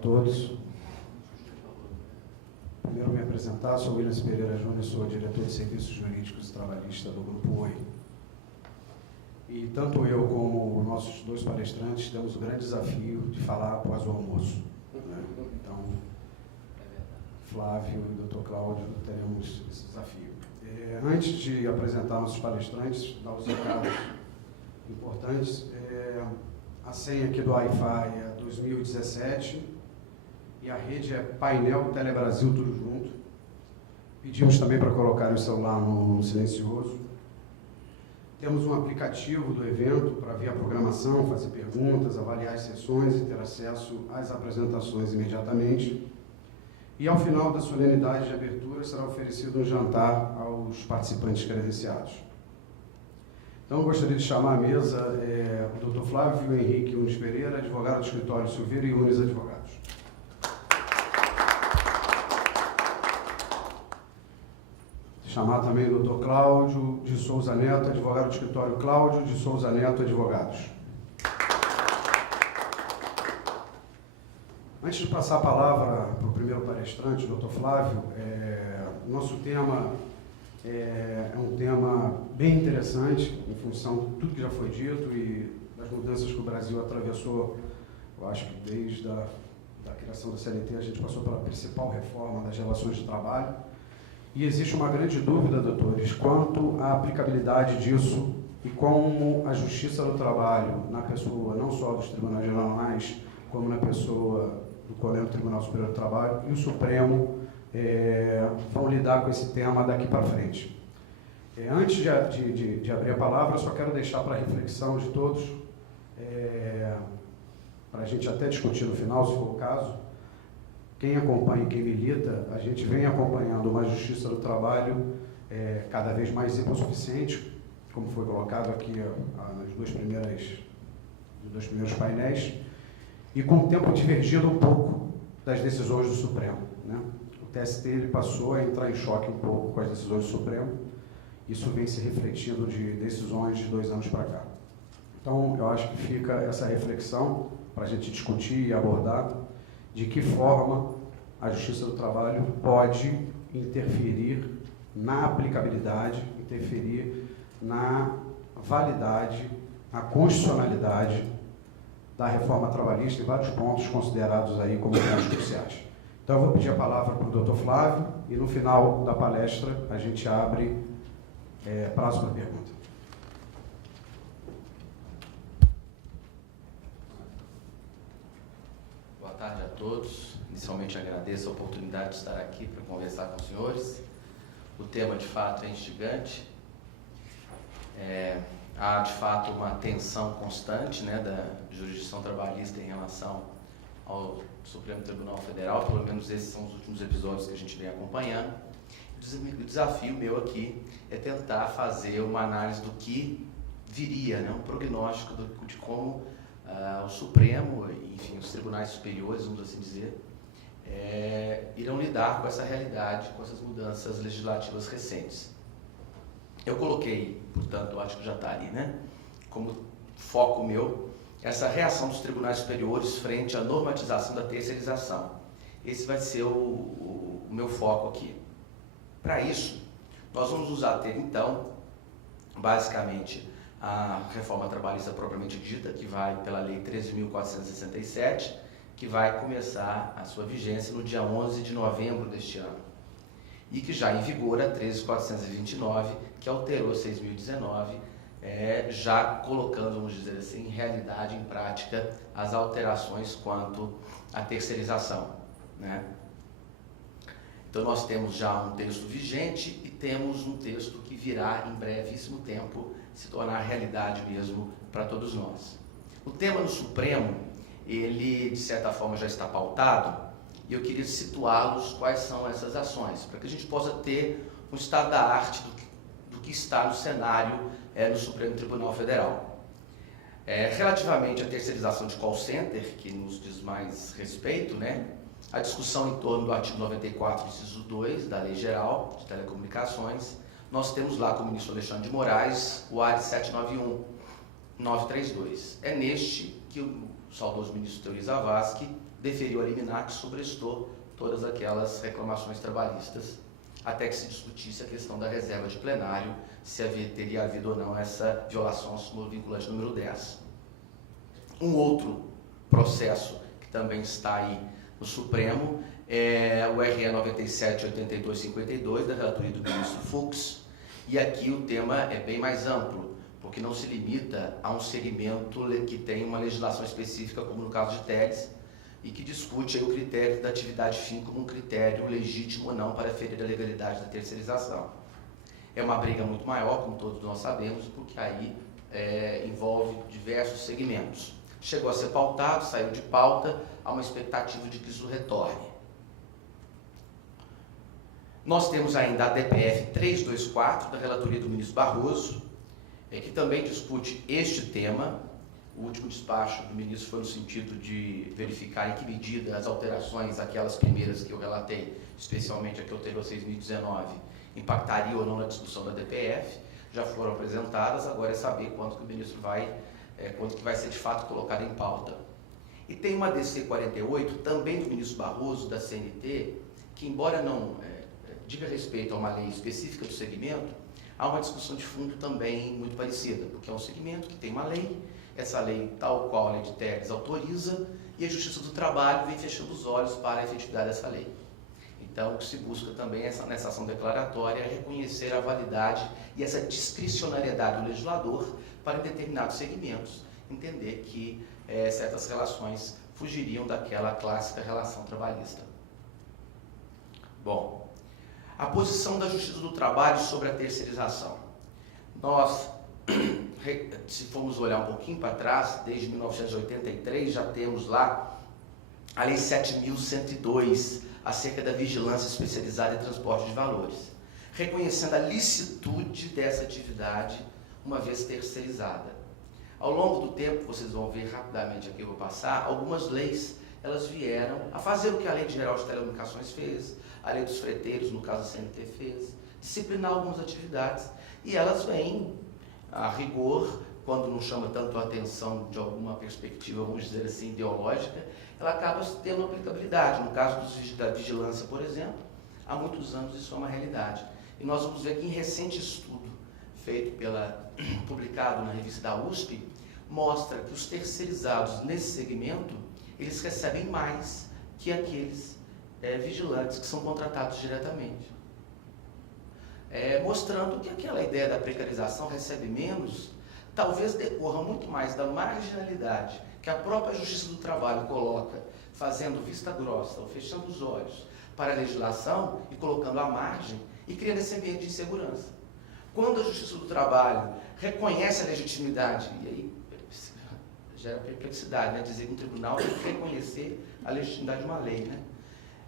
todos. Primeiro me apresentar, sou Williams Pereira Júnior, sou diretor de Serviços Jurídicos e Trabalhista do Grupo Oi. E tanto eu como nossos dois palestrantes temos o grande desafio de falar após o almoço. Né? Então, Flávio e Dr. Cláudio teremos esse desafio. Antes de apresentar nossos palestrantes, dar os recados importantes, a senha aqui do Wi-Fi é 2017 e a rede é Painel Telebrasil, tudo junto. Pedimos também para colocar o celular no silencioso. Temos um aplicativo do evento para ver a programação, fazer perguntas, avaliar as sessões e ter acesso às apresentações imediatamente. E ao final da solenidade de abertura será oferecido um jantar aos participantes credenciados. Então, eu gostaria de chamar à mesa o Dr. Flávio Henrique Unes Pereira, advogado do escritório Silveira e Unes Advogados. Chamar também o Dr. Cláudio de Souza Neto, advogado do escritório Cláudio de Souza Neto Advogados. Antes de passar a palavra para o primeiro palestrante, o Dr. Flávio, nosso tema é um tema bem interessante, em função de tudo que já foi dito e das mudanças que o Brasil atravessou. Eu acho que desde a criação da CLT a gente passou pela principal reforma das relações de trabalho. E existe uma grande dúvida, doutores, quanto à aplicabilidade disso e como a Justiça do Trabalho, na pessoa não só dos tribunais regionais, como na pessoa do Colegiado do Tribunal Superior do Trabalho e o Supremo, vão lidar com esse tema daqui para frente. Antes de abrir a palavra, eu só quero deixar para a reflexão de todos, para a gente até discutir no final, se for o caso. Quem acompanha e quem milita, a gente vem acompanhando uma Justiça do Trabalho cada vez mais hipossuficiente, como foi colocado aqui nos dois primeiros painéis, e com o tempo divergido um pouco das decisões do Supremo. Né? O TST ele passou a entrar em choque um pouco com as decisões do Supremo. Isso vem se refletindo de decisões de 2 anos para cá. Então, eu acho que fica essa reflexão para a gente discutir e abordar de que forma a Justiça do Trabalho pode interferir na aplicabilidade, interferir na validade, na constitucionalidade da reforma trabalhista em vários pontos considerados aí como pontos cruciais. Então, eu vou pedir a palavra para o Dr. Flávio e, no final da palestra, a gente abre prazo para pergunta. Boa tarde a todos. Inicialmente agradeço a oportunidade de estar aqui para conversar com os senhores. O tema, de fato, é instigante. Há, de fato, uma tensão constante, né, da jurisdição trabalhista em relação ao Supremo Tribunal Federal, pelo menos esses são os últimos episódios que a gente vem acompanhando. O desafio meu aqui é tentar fazer uma análise do que viria, né, um prognóstico de como o Supremo, enfim, os tribunais superiores, vamos assim dizer, irão lidar com essa realidade, com essas mudanças legislativas recentes. Eu coloquei, portanto, eu acho que já está ali, né, como foco meu, essa reação dos tribunais superiores frente à normatização da terceirização. Esse vai ser o meu foco aqui. Para isso, nós vamos nos ater, então, basicamente, à reforma trabalhista propriamente dita, que vai pela Lei 13.467, que vai começar a sua vigência no dia 11 de novembro deste ano. E que já em vigor a 13.429, que alterou 6.019, já colocando, vamos dizer assim, em realidade, em prática, as alterações quanto à terceirização, né? Então, nós temos já um texto vigente e temos um texto que virá em brevíssimo tempo se tornar realidade mesmo para todos nós. O tema no Supremo, ele, de certa forma, já está pautado e eu queria situá-los quais são essas ações, para que a gente possa ter um estado da arte do que está no cenário no Supremo Tribunal Federal. Relativamente à terceirização de call center, que nos diz mais respeito, né? A discussão em torno do artigo 94, inciso 2, da Lei Geral de Telecomunicações, nós temos lá com o ministro Alexandre de Moraes o ARE 791-932. É neste que o saudoso ministro Teori Zavascki deferiu a liminar que sobrestou todas aquelas reclamações trabalhistas, até que se discutisse a questão da reserva de plenário, se teria havido ou não essa violação ao súmula vinculante número 10. Um outro processo que também está aí no Supremo é o RE 978252, da relatoria do ministro Fux, e aqui o tema é bem mais amplo, porque não se limita a um segmento que tem uma legislação específica, como no caso de teles, e que discute aí o critério da atividade fim como um critério legítimo ou não para aferir a legalidade da terceirização. É uma briga muito maior, como todos nós sabemos, porque aí envolve diversos segmentos. Chegou a ser pautado, saiu de pauta, há uma expectativa de que isso retorne. Nós temos ainda a DPF 324, da relatoria do ministro Barroso, que também discute este tema. O último despacho do ministro foi no sentido de verificar em que medida as alterações, aquelas primeiras que eu relatei, especialmente a que alterou 6.019, impactaria ou não na discussão da DPF. Já foram apresentadas, agora é saber quanto que o ministro quanto que vai ser de fato colocado em pauta. E tem uma DC 48, também do ministro Barroso, da CNT, que embora não diga respeito a uma lei específica do segmento, há uma discussão de fundo também muito parecida, porque é um segmento que tem uma lei, essa lei, tal qual a lei de teles, autoriza, e a Justiça do Trabalho vem fechando os olhos para a efetividade dessa lei. Então, o que se busca também nessa ação declaratória é reconhecer a validade e essa discricionariedade do legislador para em determinados segmentos entender que certas relações fugiriam daquela clássica relação trabalhista. Bom, a posição da Justiça do Trabalho sobre a terceirização. Nós, se formos olhar um pouquinho para trás, desde 1983, já temos lá a Lei 7.102, acerca da vigilância especializada em transporte de valores, reconhecendo a licitude dessa atividade, uma vez terceirizada. Ao longo do tempo, vocês vão ver rapidamente aqui, eu vou passar, algumas leis, elas vieram a fazer o que a Lei Geral de Telecomunicações fez, a Lei dos Freteiros, no caso a CNT, fez, disciplinar algumas atividades, e elas vêm, a rigor, quando não chama tanto a atenção de alguma perspectiva, vamos dizer assim, ideológica, ela acaba tendo aplicabilidade. No caso da vigilância, por exemplo, há muitos anos isso é uma realidade. E nós vamos ver que em recente estudo, feito publicado na revista da USP, mostra que os terceirizados nesse segmento, eles recebem mais que aqueles vigilantes que são contratados diretamente. Mostrando que aquela ideia da precarização recebe menos, talvez decorra muito mais da marginalidade que a própria Justiça do Trabalho coloca, fazendo vista grossa ou fechando os olhos para a legislação e colocando à margem e criando esse ambiente de insegurança. Quando a Justiça do Trabalho reconhece a legitimidade, e aí gera perplexidade, né? Dizer que um tribunal tem que reconhecer a legitimidade de uma lei, né?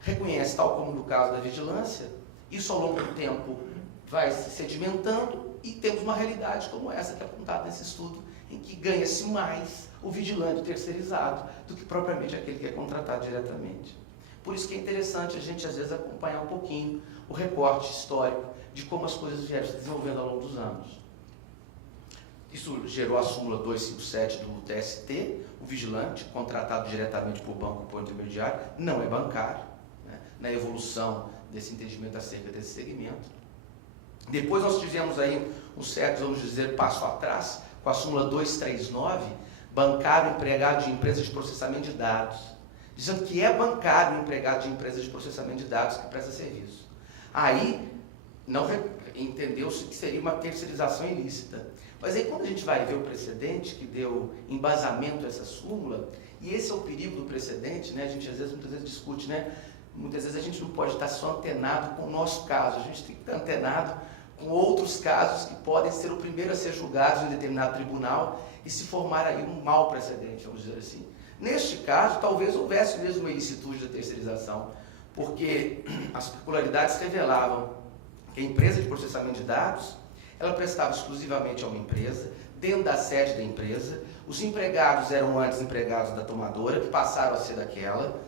Reconhece, tal como no caso da vigilância, isso ao longo do tempo vai se sedimentando e temos uma realidade como essa que é apontada nesse estudo, em que ganha-se mais o vigilante terceirizado do que propriamente aquele que é contratado diretamente. Por isso que é interessante a gente, às vezes, acompanhar um pouquinho o recorte histórico de como as coisas vieram se desenvolvendo ao longo dos anos. Isso gerou a súmula 257 do TST, o vigilante, contratado diretamente por banco ou por intermediário, não é bancário, né, na evolução desse entendimento acerca desse segmento. Depois nós tivemos aí um certo, vamos dizer, passo atrás, com a súmula 239, bancário empregado de empresas de processamento de dados, dizendo que é bancário empregado de empresas de processamento de dados que presta serviço. Aí, não entendeu-se que seria uma terceirização ilícita. Mas aí quando a gente vai ver o precedente que deu embasamento a essa súmula, e esse é o perigo do precedente, né? A gente muitas vezes discute, né? Muitas vezes a gente não pode estar só antenado com o nosso caso, a gente tem que estar antenado com outros casos que podem ser o primeiro a ser julgados em determinado tribunal e se formar aí um mau precedente, vamos dizer assim. Neste caso, talvez houvesse mesmo uma ilicitude da terceirização, porque as peculiaridades revelavam que a empresa de processamento de dados, ela prestava exclusivamente a uma empresa, dentro da sede da empresa, os empregados eram antes empregados da tomadora, que passaram a ser daquela,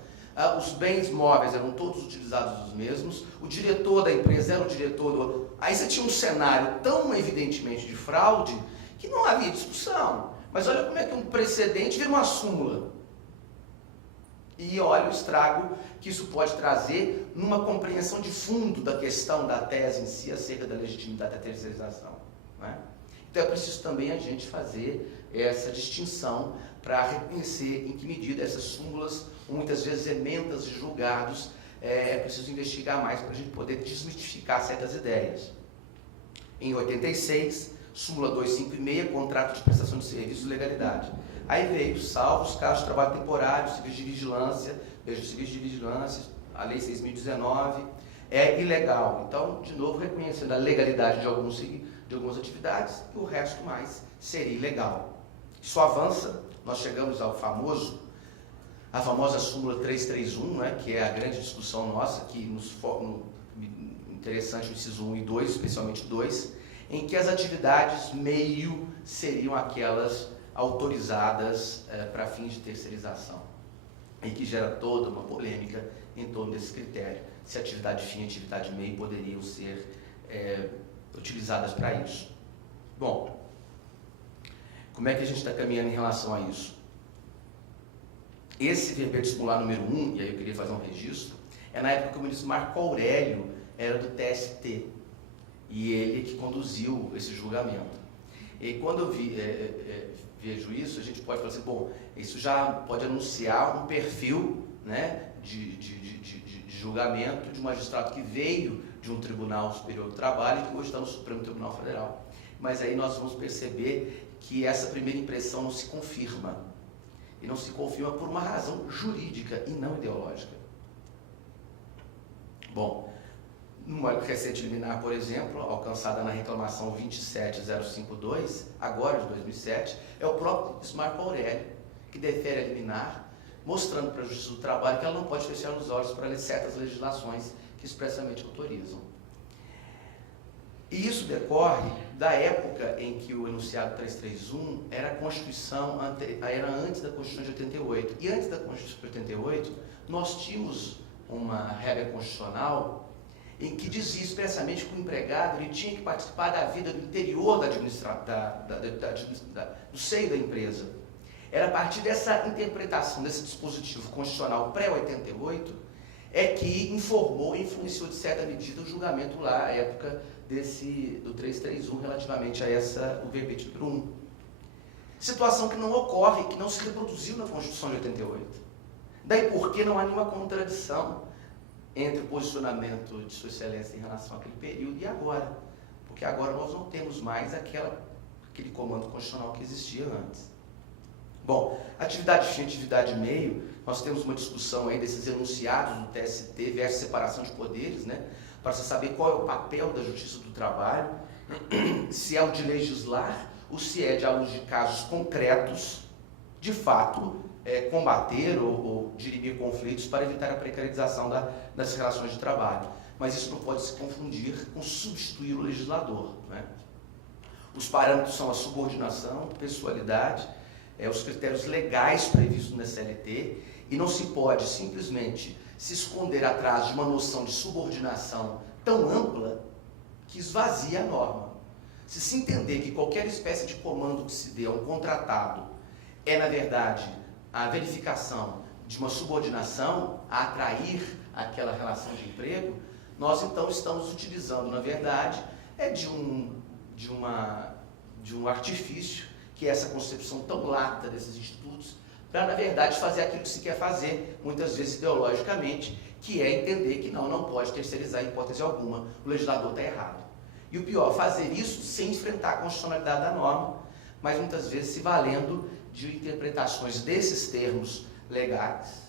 os bens móveis eram todos utilizados os mesmos, o diretor da empresa era o diretor do... Aí você tinha um cenário tão evidentemente de fraude que não havia discussão. Mas olha como é que um precedente vira uma súmula. E olha o estrago que isso pode trazer numa compreensão de fundo da questão da tese em si acerca da legitimidade da terceirização. Né? Então é preciso também a gente fazer essa distinção para reconhecer em que medida essas súmulas, muitas vezes emendas de julgados, é preciso investigar mais para a gente poder desmistificar certas ideias. Em 86, súmula 256, contrato de prestação de serviço e legalidade. Aí veio, salvo os casos de trabalho temporário, civis de vigilância, civis de vigilância, a lei 6.019, é ilegal. Então, de novo, reconhecendo a legalidade de algumas atividades e o resto mais seria ilegal. Isso avança, nós chegamos a famosa súmula 331, né, que é a grande discussão nossa, que nos interessante o inciso 1 e 2, especialmente 2, em que as atividades meio seriam aquelas autorizadas para fins de terceirização, e que gera toda uma polêmica em torno desse critério, se atividade fim e atividade meio poderiam ser utilizadas para isso. Bom, como é que a gente está caminhando em relação a isso? Esse verbete simular número 1, e aí eu queria fazer um registro, é na época que o ministro Marco Aurélio era do TST, e ele que conduziu esse julgamento. E quando eu vejo isso, a gente pode falar assim, bom, isso já pode anunciar um perfil, né, de julgamento de um magistrado que veio de um Tribunal Superior do Trabalho e que hoje está no Supremo Tribunal Federal. Mas aí nós vamos perceber que essa primeira impressão não se confirma. E não se confirma por uma razão jurídica e não ideológica. Bom, numa recente liminar, por exemplo, alcançada na reclamação 27052, agora de 2007, é o próprio Marco Aurélio que defere a liminar, mostrando para a Justiça do Trabalho que ela não pode fechar os olhos para certas legislações que expressamente autorizam. E isso decorre da época em que o enunciado 331 era a Constituição, era antes da Constituição de 88. E antes da Constituição de 88, nós tínhamos uma regra constitucional em que dizia expressamente que o empregado ele tinha que participar da vida do interior do seio da empresa. Era a partir dessa interpretação desse dispositivo constitucional pré-88 é que informou e influenciou de certa medida o julgamento lá, à época do 331, relativamente a o verbete número 1. Situação que não ocorre, que não se reproduziu na Constituição de 88. Daí porque não há nenhuma contradição entre o posicionamento de Sua Excelência em relação àquele período e agora. Porque agora nós não temos mais aquele comando constitucional que existia antes. Bom, atividade fim, atividade meio, nós temos uma discussão aí desses enunciados do TST versus separação de poderes, né? Para se saber qual é o papel da Justiça do Trabalho, se é o de legislar ou se é de, à luz de casos concretos, de fato, combater ou dirimir conflitos para evitar a precarização das relações de trabalho. Mas isso não pode se confundir com substituir o legislador, né? Os parâmetros são a subordinação, pessoalidade, os critérios legais previstos na CLT, e não se pode simplesmente se esconder atrás de uma noção de subordinação tão ampla que esvazia a norma. Se se entender que qualquer espécie de comando que se dê a um contratado é, na verdade, a verificação de uma subordinação a atrair aquela relação de emprego, nós então estamos utilizando, na verdade, de um artifício, que é essa concepção tão lata desses institutos, para, na verdade, fazer aquilo que se quer fazer, muitas vezes ideologicamente, que é entender que não pode terceirizar em hipótese alguma, o legislador está errado. E o pior, fazer isso sem enfrentar a constitucionalidade da norma, mas muitas vezes se valendo de interpretações desses termos legais,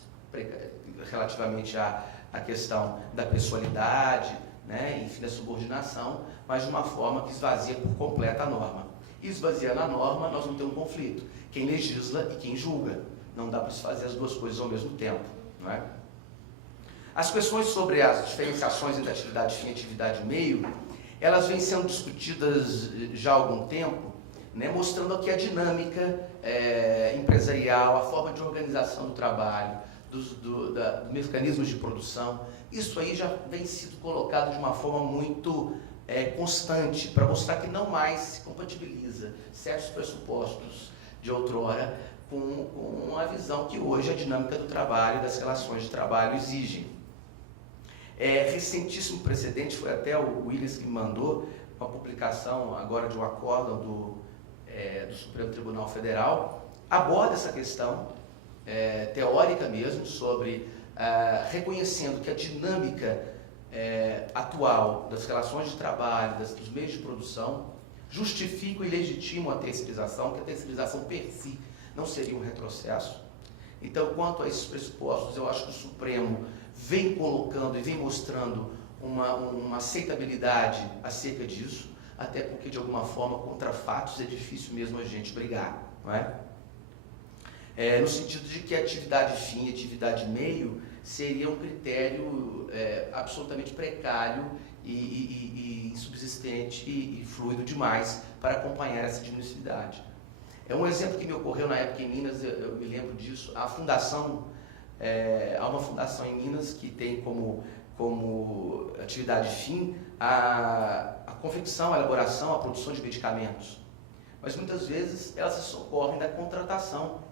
relativamente à questão da pessoalidade, né, enfim, da subordinação, mas de uma forma que esvazia por completo a norma. E esvaziando a norma, nós vamos ter um conflito. Quem legisla e quem julga. Não dá para se fazer as duas coisas ao mesmo tempo. Não é? As questões sobre as diferenciações entre atividade fim e atividade meio, elas vêm sendo discutidas já há algum tempo, né, mostrando aqui a dinâmica empresarial, a forma de organização do trabalho, dos mecanismos de produção. Isso aí já vem sido colocado de uma forma muito constante, para mostrar que não mais se compatibiliza certos pressupostos de outrora com a visão que hoje a dinâmica do trabalho, das relações de trabalho exigem. Recentíssimo precedente, foi até o Willis que me mandou, uma publicação agora de um acórdão do Supremo Tribunal Federal, aborda essa questão teórica mesmo, sobre reconhecendo que a dinâmica atual das relações de trabalho, dos meios de produção, justificam e legitimam a terceirização, que a terceirização per si não seria um retrocesso. Então, quanto a esses pressupostos, eu acho que o Supremo vem colocando e vem mostrando uma aceitabilidade acerca disso, até porque, de alguma forma, contra fatos é difícil mesmo a gente brigar, não é? No sentido de que a atividade fim e atividade meio seria um critério absolutamente precário e insubsistente e fluido demais para acompanhar essa diminuição. Um exemplo que me ocorreu na época em Minas, eu me lembro disso, há uma fundação em Minas que tem como atividade fim a confecção, a elaboração, a produção de medicamentos. Mas muitas vezes elas se socorrem da contratação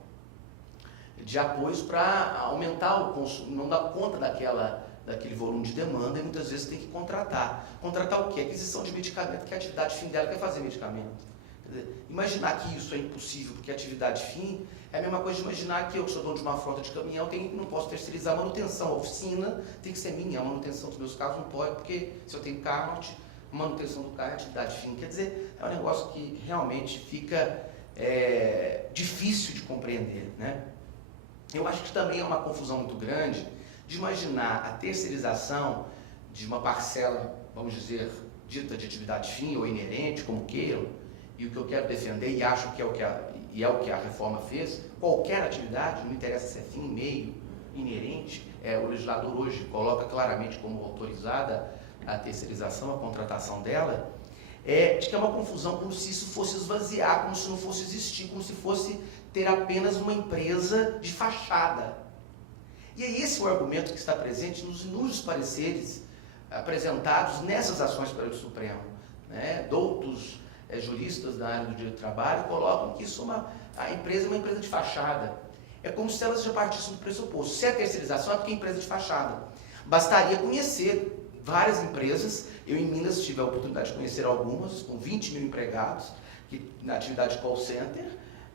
de apoios para aumentar o consumo, não dá conta daquele volume de demanda e muitas vezes tem que contratar. Contratar o quê? Aquisição de medicamento, que a atividade fim dela quer fazer medicamento. Quer dizer, imaginar que isso é impossível porque a atividade fim é a mesma coisa de imaginar que eu, que sou dono de uma frota de caminhão, não posso terceirizar a manutenção. A oficina tem que ser minha, a manutenção dos meus carros não pode, porque se eu tenho carro, a manutenção do carro é atividade fim. Quer dizer, é um negócio que realmente fica difícil de compreender, né? Eu acho que também é uma confusão muito grande de imaginar a terceirização de uma parcela, vamos dizer, dita de atividade fim ou inerente, como queiram, e o que eu quero defender, e acho que é o que a reforma fez, qualquer atividade, não interessa se é fim, meio, inerente, o legislador hoje coloca claramente como autorizada a terceirização, a contratação dela, de que é uma confusão, como se isso fosse esvaziar, como se não fosse existir, como se fosse ter apenas uma empresa de fachada. E é esse o argumento que está presente nos inúmeros pareceres apresentados nessas ações perante o Supremo, né? Doutos juristas da área do direito do trabalho colocam que a empresa é uma empresa de fachada. É como se elas já partissem do pressuposto. Se é terceirização, é porque é empresa de fachada. Bastaria conhecer várias empresas. Eu, em Minas, tive a oportunidade de conhecer algumas, com 20 mil empregados, na atividade de call center.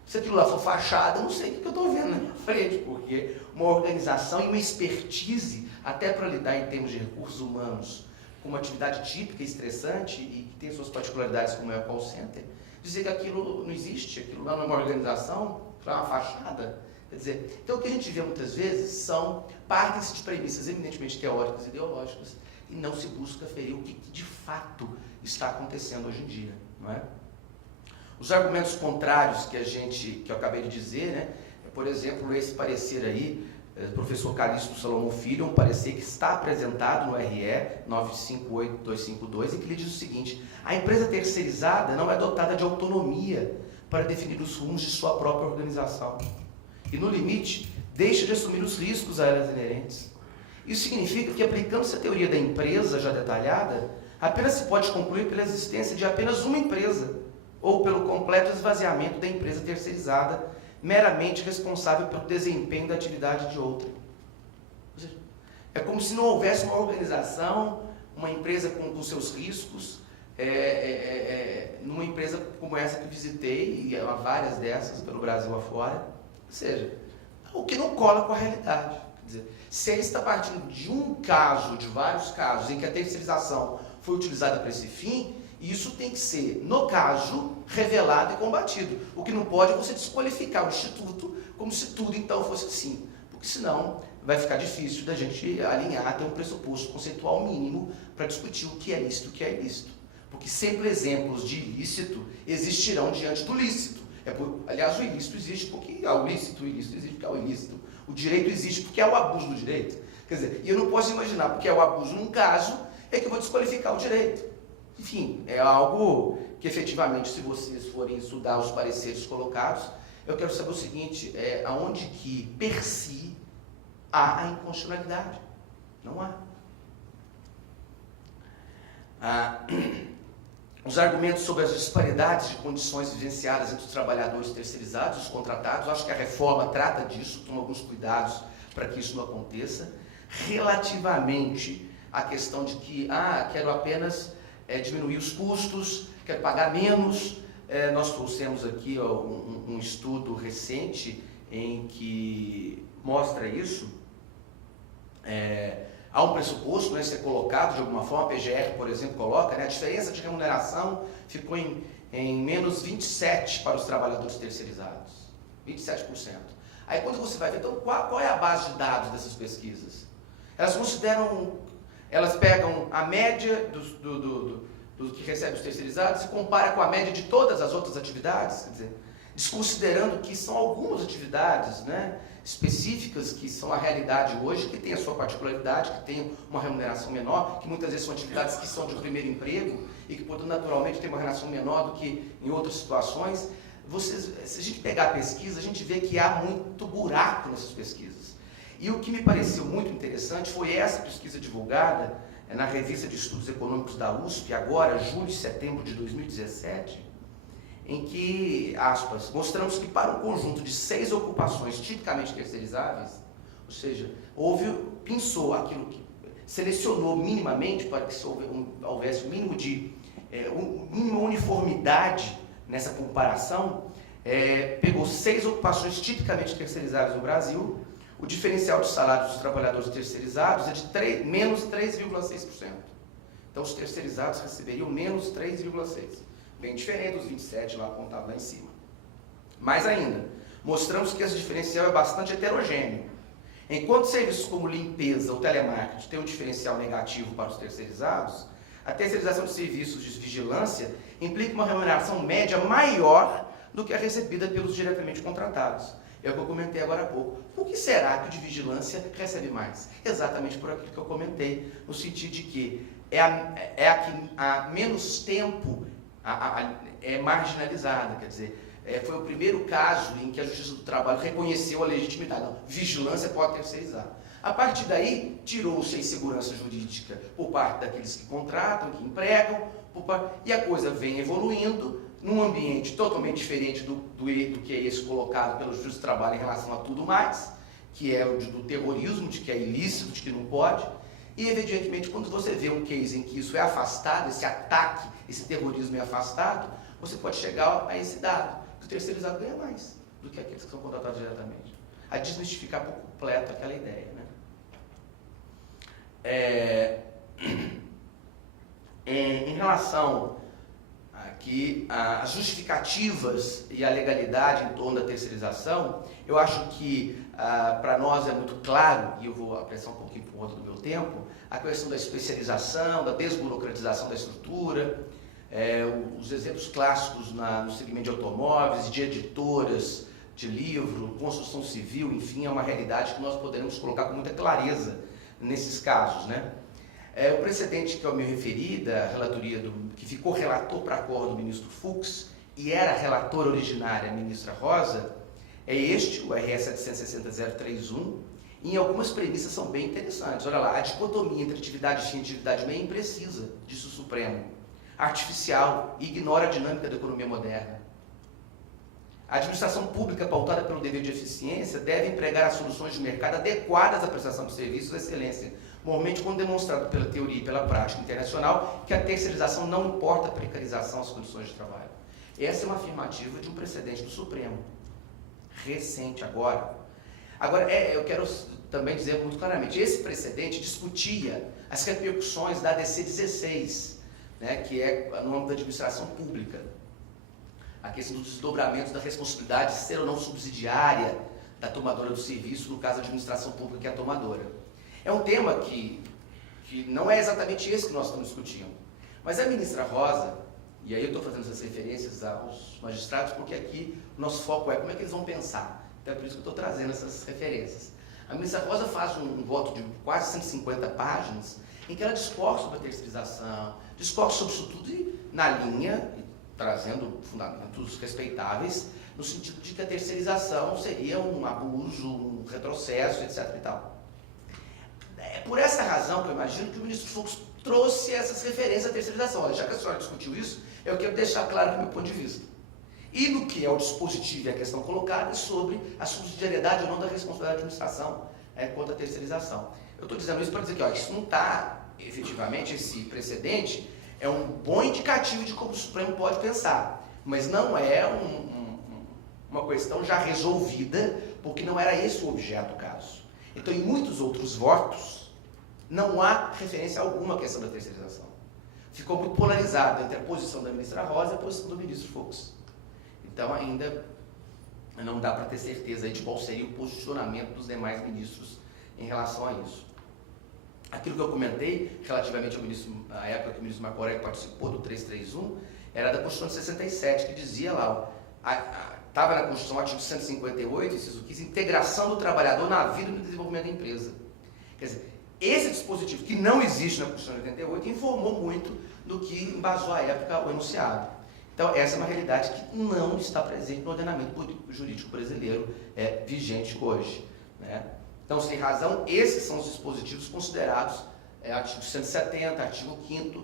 Se aquilo lá for fachada, eu não sei o que eu estou vendo na minha frente, porque uma organização e uma expertise, até para lidar em termos de recursos humanos, com uma atividade típica, estressante e que tem suas particularidades, como é o call center, dizer que aquilo não existe, aquilo lá não é uma organização, aquilo é uma fachada. Quer dizer, então o que a gente vê muitas vezes partem-se de premissas eminentemente teóricas e ideológicas e não se busca ferir o que de fato está acontecendo hoje em dia, não é? Os argumentos contrários que eu acabei de dizer, né? Por exemplo, esse parecer aí, do professor Calixto Salomão Filho, um parecer que está apresentado no RE 958252, em que ele diz o seguinte: a empresa terceirizada não é dotada de autonomia para definir os rumos de sua própria organização. E, no limite, deixa de assumir os riscos a elas inerentes. Isso significa que, aplicando-se a teoria da empresa já detalhada, apenas se pode concluir pela existência de apenas uma empresa, ou pelo completo esvaziamento da empresa terceirizada, meramente responsável pelo desempenho da atividade de outra. Ou seja, é como se não houvesse uma organização, uma empresa com seus riscos, numa empresa como essa que visitei, e há várias dessas pelo Brasil afora. Ou seja, o que não cola com a realidade. Quer dizer, se ele está partindo de um caso, de vários casos, em que a terceirização foi utilizada para esse fim, isso tem que ser, no caso, revelado e combatido. O que não pode é você desqualificar o Instituto como se tudo então fosse assim. Porque senão vai ficar difícil da gente alinhar, ter um pressuposto conceitual mínimo para discutir o que é lícito e o que é ilícito. Porque sempre exemplos de ilícito existirão diante do lícito. Aliás, o ilícito existe porque há o lícito, o ilícito existe porque há o ilícito. O direito existe porque há o abuso do direito. Quer dizer, e eu não posso imaginar porque há o abuso num caso, é que eu vou desqualificar o direito. Enfim, é algo que efetivamente, se vocês forem estudar os pareceres colocados, eu quero saber o seguinte, aonde que, per si, há a inconstitucionalidade. Não há. os argumentos sobre as disparidades de condições vivenciadas entre os trabalhadores terceirizados e os contratados. Acho que a reforma trata disso, toma alguns cuidados para que isso não aconteça. Relativamente à questão de que, quero apenas diminuir os custos, quero pagar menos, nós trouxemos aqui um estudo recente em que mostra isso. Há um pressuposto, né, ser colocado de alguma forma, a PGR, por exemplo, coloca, né, a diferença de remuneração ficou em menos 27% para os trabalhadores terceirizados, 27%. Aí quando você vai ver, então qual é a base de dados dessas pesquisas? Elas pegam a média do que recebe os terceirizados e compara com a média de todas as outras atividades, quer dizer, desconsiderando que são algumas atividades, né, específicas que são a realidade hoje, que tem a sua particularidade, que tem uma remuneração menor, que muitas vezes são atividades que são de primeiro emprego e que, portanto, naturalmente tem uma remuneração menor do que em outras situações. Se a gente pegar a pesquisa, a gente vê que há muito buraco nessas pesquisas. E o que me pareceu muito interessante foi essa pesquisa divulgada na Revista de Estudos Econômicos da USP, agora, julho e setembro de 2017, em que, aspas, mostramos que para um conjunto de 6 ocupações tipicamente terceirizáveis, ou seja, pensou aquilo que selecionou minimamente para que houvesse o mínimo de mínima uniformidade nessa comparação, pegou 6 ocupações tipicamente terceirizáveis no Brasil. O diferencial de salário dos trabalhadores terceirizados é de menos 3,6%. Então, os terceirizados receberiam menos 3,6%. Bem diferente dos 27 lá apontado lá em cima. Mais ainda, mostramos que esse diferencial é bastante heterogêneo. Enquanto serviços como limpeza ou telemarketing têm um diferencial negativo para os terceirizados, a terceirização de serviços de vigilância implica uma remuneração média maior do que a recebida pelos diretamente contratados. É o que eu comentei agora há pouco. Por que será que o de vigilância recebe mais? Exatamente por aquilo que eu comentei, no sentido de que é a que há menos tempo é marginalizada, quer dizer, foi o primeiro caso em que a Justiça do Trabalho reconheceu a legitimidade. Não, vigilância pode terceirizar. A partir daí, tirou-se a insegurança jurídica por parte daqueles que contratam, que empregam, e a coisa vem evoluindo num ambiente totalmente diferente do que é esse colocado pelo Justiça do Trabalho em relação a tudo mais, que é o do terrorismo, de que é ilícito, de que não pode. E, evidentemente, quando você vê um case em que isso é afastado, esse ataque, esse terrorismo é afastado, você pode chegar a esse dado, que o terceirizado ganha mais do que aqueles que são contratados diretamente. A desmistificar por completo aquela ideia, né? Em relação aqui às justificativas e a legalidade em torno da terceirização, eu acho que para nós é muito claro, e eu vou apressar um pouquinho por conta do meu tempo, a questão da especialização, da desburocratização da estrutura, os exemplos clássicos no segmento de automóveis, de editoras, de livro, construção civil, enfim, é uma realidade que nós poderemos colocar com muita clareza nesses casos, né? O precedente que eu me referi, da relatoria que ficou relator para acordo do ministro Fux, e era relatora originária a ministra Rosa, é este, o RS 760.031, e em algumas premissas são bem interessantes. Olha lá, a dicotomia entre atividade fim e atividade meia é imprecisa, disse o Supremo. Artificial, ignora a dinâmica da economia moderna. A administração pública pautada pelo dever de eficiência deve empregar as soluções de mercado adequadas à prestação de serviços de excelência, normalmente quando demonstrado pela teoria e pela prática internacional que a terceirização não importa a precarização das condições de trabalho. Essa é uma afirmativa de um precedente do Supremo, recente agora. Agora, eu quero também dizer muito claramente, esse precedente discutia as repercussões da ADC 16, né, que é no âmbito da administração pública. A questão dos desdobramentos da responsabilidade de ser ou não subsidiária da tomadora do serviço, no caso da administração pública que é a tomadora. É um tema que não é exatamente esse que nós estamos discutindo. Mas a ministra Rosa, e aí eu estou fazendo essas referências aos magistrados, porque aqui o nosso foco é como é que eles vão pensar. Então é por isso que eu estou trazendo essas referências. A ministra Rosa faz um voto de quase 150 páginas, em que ela discorre sobre a terceirização, discorre sobre isso tudo e na linha, trazendo fundamentos respeitáveis, no sentido de que a terceirização seria um abuso, um retrocesso, etc. e tal. É por essa razão que eu imagino que o ministro Fux trouxe essas referências à terceirização. Olha, já que a senhora discutiu isso, eu quero deixar claro aqui o meu ponto de vista. E no que é o dispositivo e a questão colocada sobre a subsidiariedade ou não da responsabilidade da administração quanto à terceirização. Eu estou dizendo isso para dizer que isso não está, efetivamente, esse precedente é um bom indicativo de como o Supremo pode pensar, mas não é uma questão já resolvida, porque não era esse o objeto do caso. Então, em muitos outros votos, não há referência alguma à questão da terceirização. Ficou muito polarizado entre a posição da ministra Rosa e a posição do ministro Fux. Então, ainda não dá para ter certeza de qual seria o posicionamento dos demais ministros em relação a isso. Aquilo que eu comentei, relativamente ao ministro, à época que o ministro Marco Aurélio participou do 331, era da Constituição de 67, que dizia lá, estava na Constituição, artigo 158, inciso 15, integração do trabalhador na vida e no desenvolvimento da empresa. Quer dizer, esse dispositivo, que não existe na Constituição de 88, informou muito do que embasou à época o enunciado. Então, essa é uma realidade que não está presente no ordenamento jurídico brasileiro vigente hoje, né? Então, sem razão, esses são os dispositivos considerados artigo 170, artigo 5º,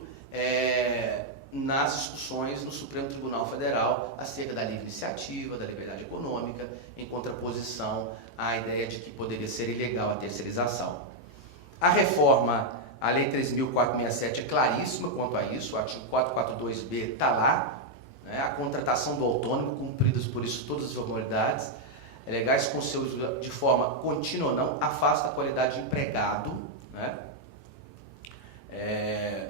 nas discussões no Supremo Tribunal Federal acerca da livre iniciativa, da liberdade econômica, em contraposição à ideia de que poderia ser ilegal a terceirização. A reforma, a Lei 3.467 é claríssima quanto a isso, o artigo 442b está lá, né? A contratação do autônomo, cumpridas por isso todas as formalidades legais com seu uso de forma contínua ou não, afasta a qualidade de empregado, né?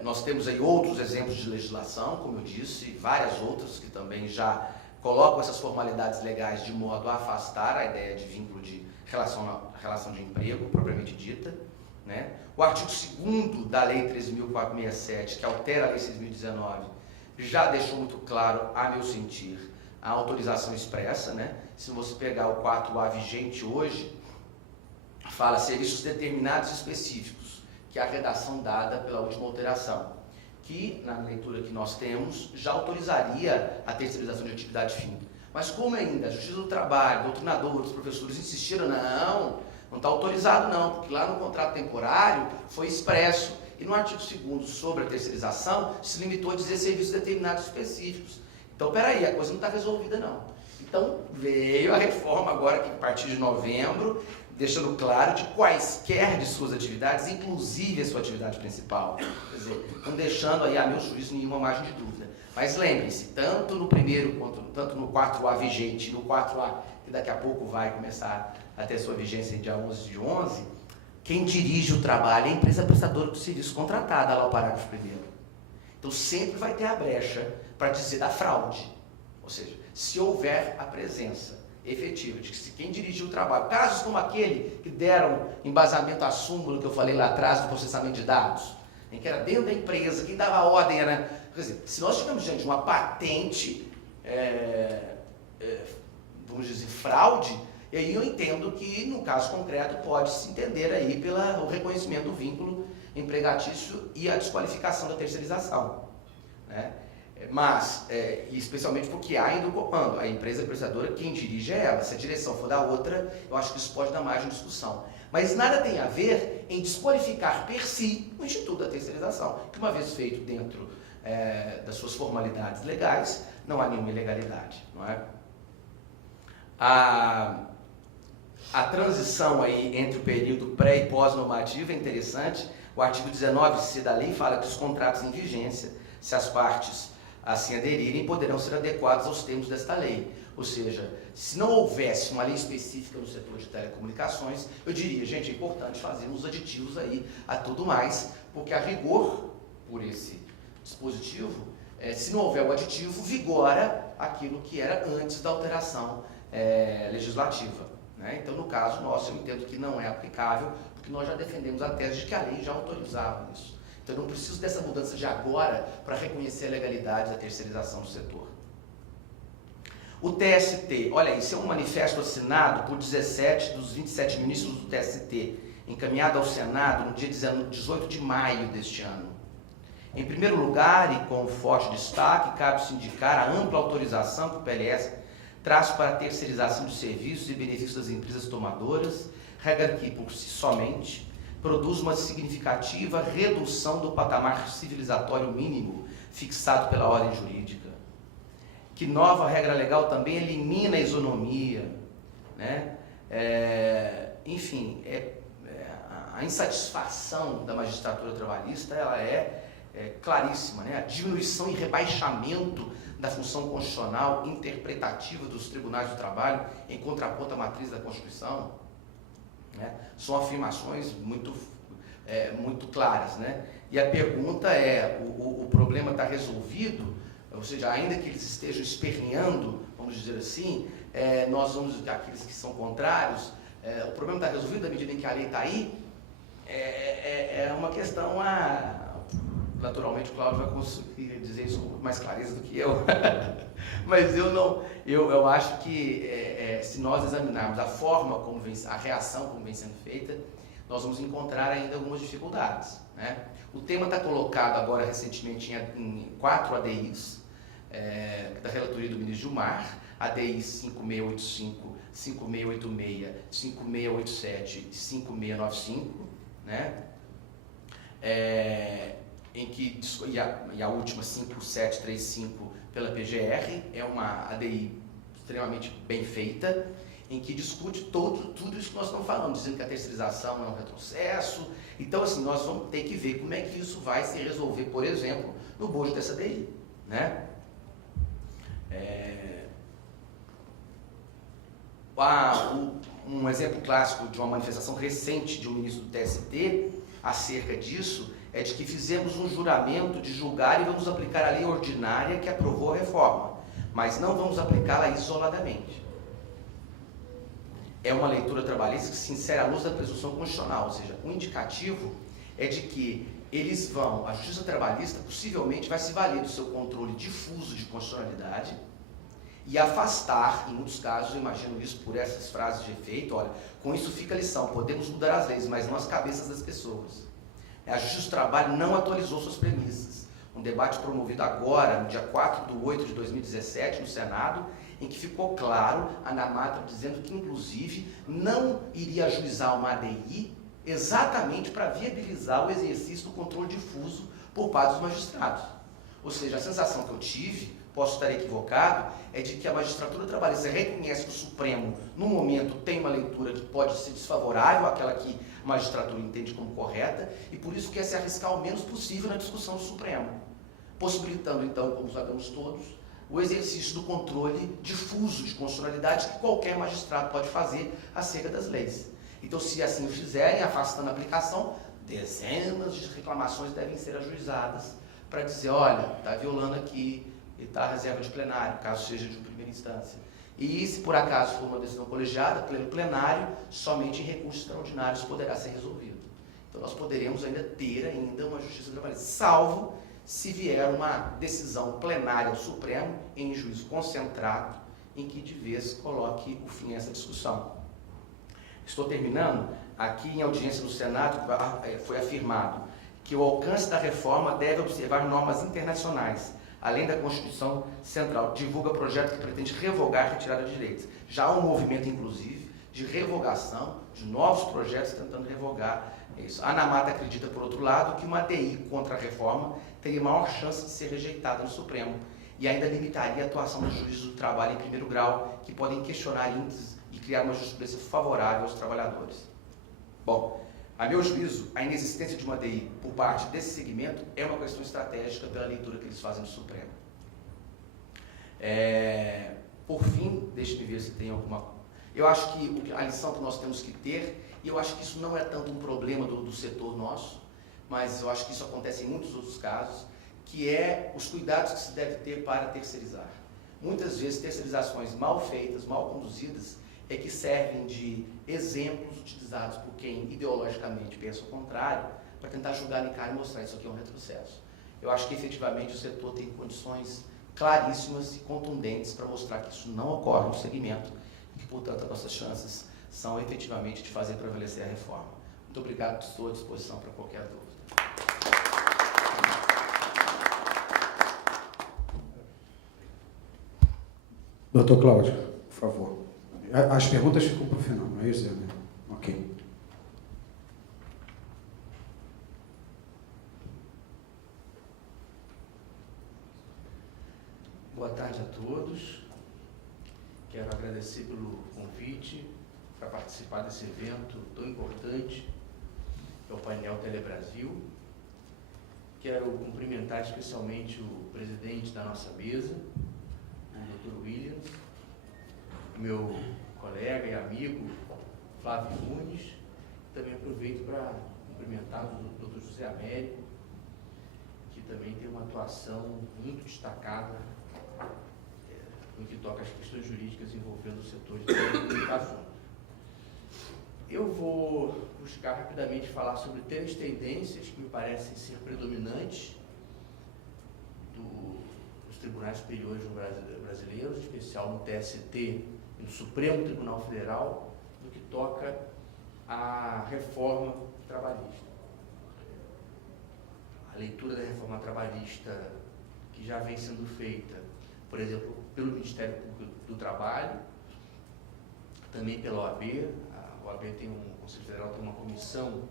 Nós temos aí outros exemplos de legislação, como eu disse, várias outras que também já colocam essas formalidades legais de modo a afastar a ideia de vínculo de relação de emprego, propriamente dita, né? O artigo 2º da Lei 13.467, que altera a Lei 6.019, já deixou muito claro, a meu sentir, a autorização expressa, né? Se você pegar o 4A vigente hoje, fala serviços determinados e específicos, que é a redação dada pela última alteração, que, na leitura que nós temos, já autorizaria a terceirização de atividade fim. Mas como ainda a Justiça do Trabalho, o doutrinador, outros professores insistiram, não está autorizado não, porque lá no contrato temporário foi expresso, e no artigo 2º sobre a terceirização, se limitou a dizer serviços determinados específicos. Então, peraí, a coisa não está resolvida não. Então, veio a reforma agora, que a partir de novembro, deixando claro de quaisquer de suas atividades, inclusive a sua atividade principal. Quer dizer, não deixando aí, a meu juízo, nenhuma margem de dúvida. Mas lembrem-se, tanto no primeiro, quanto tanto no 4A vigente, no 4A, que daqui a pouco vai começar a ter sua vigência em dia 11/11, quem dirige o trabalho é a empresa prestadora do serviço contratada, lá o parágrafo 1º. Então, sempre vai ter a brecha para dizer da fraude. Ou seja, se houver a presença efetiva de que se quem dirigiu o trabalho, casos como aquele que deram embasamento à súmula que eu falei lá atrás do processamento de dados, em que era dentro da empresa, quem dava a ordem era... Quer dizer, se nós estivermos diante de uma patente, vamos dizer, fraude, e aí eu entendo que, no caso concreto, pode-se entender aí pelo reconhecimento do vínculo empregatício e a desqualificação da terceirização, né? Mas, especialmente porque há ainda o comando, a empresa prestadora, quem dirige é ela. Se a direção for da outra, eu acho que isso pode dar margem de discussão. Mas nada tem a ver em desqualificar per si o Instituto da Terceirização, que uma vez feito dentro das suas formalidades legais, não há nenhuma ilegalidade, não é? A transição aí entre o período pré e pós-normativo é interessante. O artigo 19c da lei fala que os contratos em vigência, se as partes assim aderirem, poderão ser adequados aos termos desta lei. Ou seja, se não houvesse uma lei específica no setor de telecomunicações, eu diria, gente, é importante fazermos aditivos aí a tudo mais, porque a rigor, por esse dispositivo, se não houver o aditivo, vigora aquilo que era antes da alteração legislativa, né? Então, no caso nosso, eu entendo que não é aplicável, porque nós já defendemos a tese de que a lei já autorizava isso. Então, eu não preciso dessa mudança de agora para reconhecer a legalidade da terceirização do setor. O TST, olha, isso é um manifesto assinado por 17 dos 27 ministros do TST, encaminhado ao Senado no dia 18 de maio deste ano. Em primeiro lugar, e com forte destaque, cabe-se indicar a ampla autorização que o PLS traz para a terceirização de serviços e benefícios das empresas tomadoras, regra que, por si somente, produz uma significativa redução do patamar civilizatório mínimo fixado pela ordem jurídica. Que nova regra legal também elimina a isonomia, né? Enfim, a insatisfação da magistratura trabalhista ela é claríssima, né? A diminuição e rebaixamento da função constitucional interpretativa dos tribunais do trabalho em contraponto à matriz da Constituição, né? São afirmações muito claras, né? E a pergunta é, o problema está resolvido? Ou seja, ainda que eles estejam esperneando, vamos dizer assim, aqueles que são contrários, o problema está resolvido na medida em que a lei está aí? É uma questão naturalmente o Cláudio vai conseguir dizer isso com mais clareza do que eu, mas eu acho que se nós examinarmos a forma como a reação como vem sendo feita, nós vamos encontrar ainda algumas dificuldades, né? O tema está colocado agora recentemente em 4 ADIs, da relatoria do ministro Gilmar, ADI 5685, 5686, 5687 e 5695, né? E a última 5735 pela PGR é uma ADI extremamente bem feita, em que discute tudo isso que nós estamos falando, dizendo que a terceirização é um retrocesso. Então, assim, nós vamos ter que ver como é que isso vai se resolver, por exemplo, no bojo dessa ADI, né? Um exemplo clássico de uma manifestação recente de um ministro do TST acerca disso é de que fizemos um juramento de julgar e vamos aplicar a lei ordinária que aprovou a reforma, mas não vamos aplicá-la isoladamente. É uma leitura trabalhista que se insere à luz da presunção constitucional, ou seja, o indicativo é de que a justiça trabalhista possivelmente vai se valer do seu controle difuso de constitucionalidade e afastar, em muitos casos, eu imagino isso por essas frases de efeito, olha, com isso fica a lição, podemos mudar as leis, mas não as cabeças das pessoas. A Justiça do Trabalho não atualizou suas premissas. Um debate promovido agora, no dia 4/8/2017, no Senado, em que ficou claro, a ANAMATRA dizendo que, inclusive, não iria ajuizar uma ADI exatamente para viabilizar o exercício do controle difuso por parte dos magistrados. Ou seja, a sensação que eu tive, posso estar equivocado, é de que a magistratura trabalhista reconhece que o Supremo, no momento, tem uma leitura que pode ser desfavorável àquela que a magistratura entende como correta, e por isso quer se arriscar o menos possível na discussão do Supremo, possibilitando, então, como sabemos todos, o exercício do controle difuso de constitucionalidade que qualquer magistrado pode fazer acerca das leis. Então, se assim o fizerem, afastando a aplicação, dezenas de reclamações devem ser ajuizadas para dizer, olha, está violando aqui, e está a reserva de plenário, caso seja de primeira instância. E se por acaso for uma decisão colegiada, pleno plenário, somente em recursos extraordinários poderá ser resolvido. Então nós poderemos ainda ter uma justiça trabalhista, salvo se vier uma decisão plenária do Supremo em juízo concentrado, em que de vez coloque o fim a essa discussão. Estou terminando. Aqui em audiência no Senado foi afirmado que o alcance da reforma deve observar normas internacionais, além da Constituição Central. Divulga projeto que pretende revogar a retirada de direitos. Já há um movimento, inclusive, de revogação, de novos projetos tentando revogar isso. A ANAMATRA acredita, por outro lado, que uma ADI contra a reforma teria maior chance de ser rejeitada no Supremo e ainda limitaria a atuação dos juízes do trabalho em primeiro grau, que podem questionar índices e criar uma jurisprudência favorável aos trabalhadores. Bom, a meu juízo, a inexistência de uma ADI por parte desse segmento é uma questão estratégica pela leitura que eles fazem no Supremo. Por fim, deixe-me ver se tem alguma... Eu acho que a lição que nós temos que ter, e eu acho que isso não é tanto um problema do setor nosso, mas eu acho que isso acontece em muitos outros casos, que é os cuidados que se deve ter para terceirizar. Muitas vezes, terceirizações mal feitas, mal conduzidas, é que servem de exemplos utilizados por quem ideologicamente pensa o contrário, para tentar julgar em cara e mostrar isso aqui é um retrocesso. Eu acho que efetivamente o setor tem condições claríssimas e contundentes para mostrar que isso não ocorre no segmento e que, portanto, as nossas chances são efetivamente de fazer prevalecer a reforma. Muito obrigado, estou à disposição para qualquer dúvida. Doutor Cláudio, por favor. As perguntas ficam para o final, não é isso, Zé? Ok. para participar desse evento tão importante, que é o painel Telebrasil. Quero cumprimentar especialmente o presidente da nossa mesa, o Dr. Williams, meu colega e amigo Flávio Nunes. Também aproveito para cumprimentar o Dr. José Américo, que também tem uma atuação muito destacada no que toca às questões jurídicas envolvendo o setor de telecomunicações. Eu vou buscar rapidamente falar sobre três tendências que me parecem ser predominantes dos tribunais superiores brasileiros, em especial no TST e no Supremo Tribunal Federal, no que toca à reforma trabalhista. A leitura da reforma trabalhista que já vem sendo feita, por exemplo, pelo Ministério Público do Trabalho, também pela OAB. A OAB o Conselho Federal tem uma comissão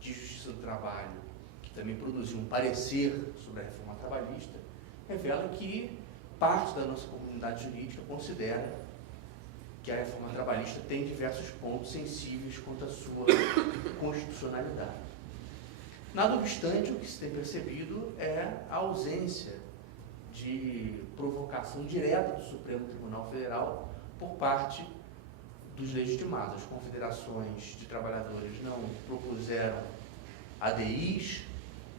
de Justiça do Trabalho que também produziu um parecer sobre a reforma trabalhista, revela que parte da nossa comunidade jurídica considera que a reforma trabalhista tem diversos pontos sensíveis quanto à sua constitucionalidade. Nada obstante, o que se tem percebido é a ausência de provocação direta do Supremo Tribunal Federal por parte dos legitimados. As confederações de trabalhadores não propuseram ADIs,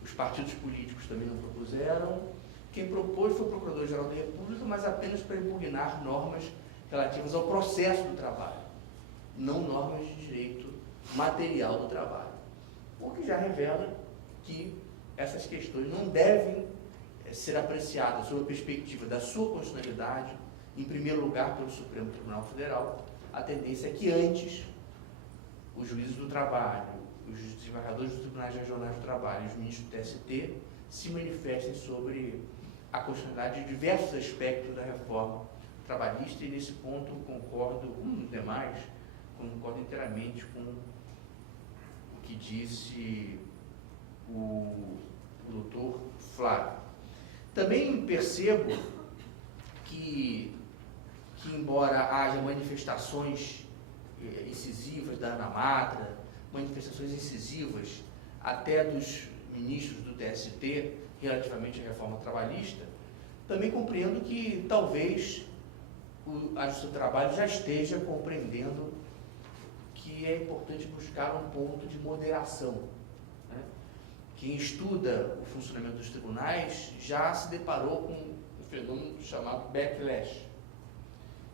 os partidos políticos também não propuseram. Quem propôs foi o Procurador-Geral da República, mas apenas para impugnar normas relativas ao processo do trabalho, não normas de direito material do trabalho. O que já revela que essas questões não devem ser apreciadas sob a perspectiva da sua constitucionalidade, em primeiro lugar pelo Supremo Tribunal Federal. A tendência é que antes os juízes do trabalho, os desembargadores dos tribunais regionais do trabalho e os ministros do TST se manifestem sobre a constitucionalidade de diversos aspectos da reforma trabalhista, e nesse ponto concordo com os demais, concordo inteiramente com o que disse o doutor Flávio. Também percebo que embora haja manifestações incisivas da Ana Matra, manifestações incisivas até dos ministros do TST relativamente à reforma trabalhista, também compreendo que talvez a Justiça do Trabalho já esteja compreendendo que é importante buscar um ponto de moderação, né? Quem estuda o funcionamento dos tribunais já se deparou com um fenômeno chamado backlash.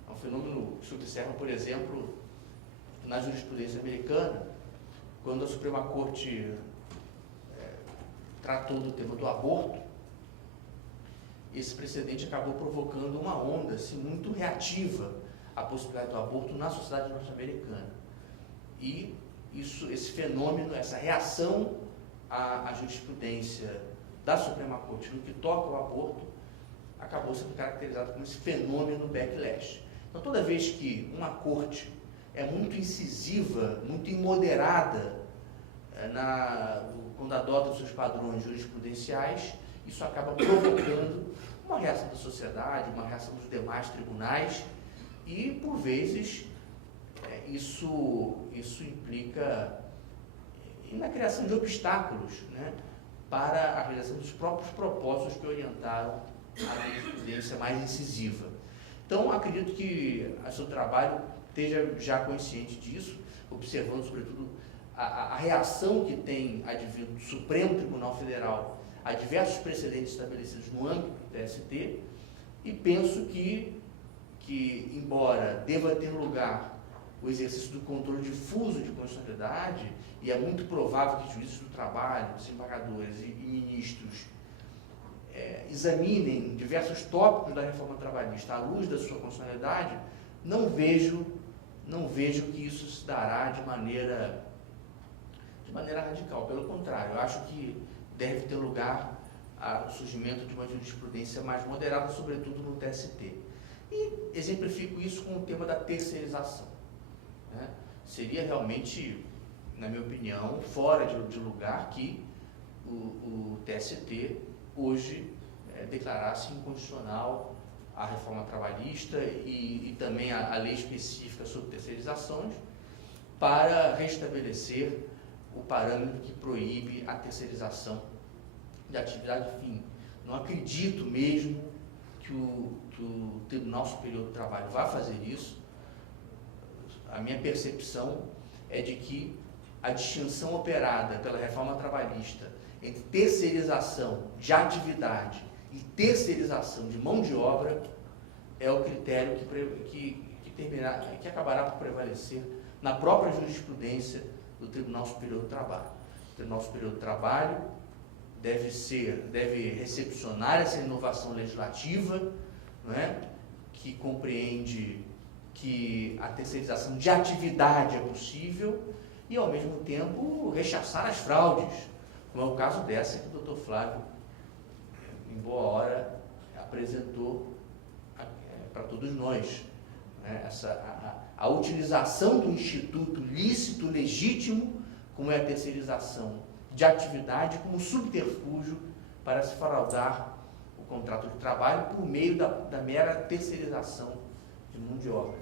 É um fenômeno que se observa, por exemplo, na jurisprudência americana, quando a Suprema Corte tratou do tema do aborto. Esse precedente acabou provocando uma onda assim, muito reativa à possibilidade do aborto na sociedade norte-americana. E esse fenômeno, essa reação à jurisprudência da Suprema Corte no que toca ao aborto, acabou sendo caracterizado como esse fenômeno backlash. Então, toda vez que uma corte é muito incisiva, muito imoderada quando adota os seus padrões jurisprudenciais, isso acaba provocando uma reação da sociedade, uma reação dos demais tribunais, e, por vezes, isso implica na criação de obstáculos, né, para a realização dos próprios propósitos que orientaram a jurisprudência mais incisiva. Então, acredito que o seu trabalho esteja já consciente disso, observando, sobretudo, a reação que tem advindo do Supremo Tribunal Federal a diversos precedentes estabelecidos no âmbito do TST, e penso que embora deva ter lugar o exercício do controle difuso de constitucionalidade, e é muito provável que juízes do trabalho, desembargadores e ministros examinem diversos tópicos da reforma trabalhista à luz da sua constitucionalidade, não vejo que isso se dará de maneira radical. Pelo contrário, eu acho que deve ter lugar o surgimento de uma jurisprudência mais moderada, sobretudo no TST. E exemplifico isso com o tema da terceirização, né? Seria realmente, na minha opinião, fora de lugar que o TST hoje declarasse inconstitucional a reforma trabalhista e também a lei específica sobre terceirizações, para restabelecer o parâmetro que proíbe a terceirização de atividade fim. Não acredito mesmo que o Tribunal Superior do Trabalho vá fazer isso. A minha percepção é de que a distinção operada pela reforma trabalhista entre terceirização de atividade e terceirização de mão de obra é o critério que acabará por prevalecer na própria jurisprudência do Tribunal Superior do Trabalho. O Tribunal Superior do Trabalho deve recepcionar essa inovação legislativa, não é? Que compreende que a terceirização de atividade é possível e, ao mesmo tempo, rechaçar as fraudes, como é o caso dessa que o Dr. Flávio, em boa hora, apresentou para todos nós. Né? A utilização do instituto lícito, legítimo, como é a terceirização de atividade, como subterfúgio para se fraudar o contrato de trabalho por meio da mera terceirização de mão de obra.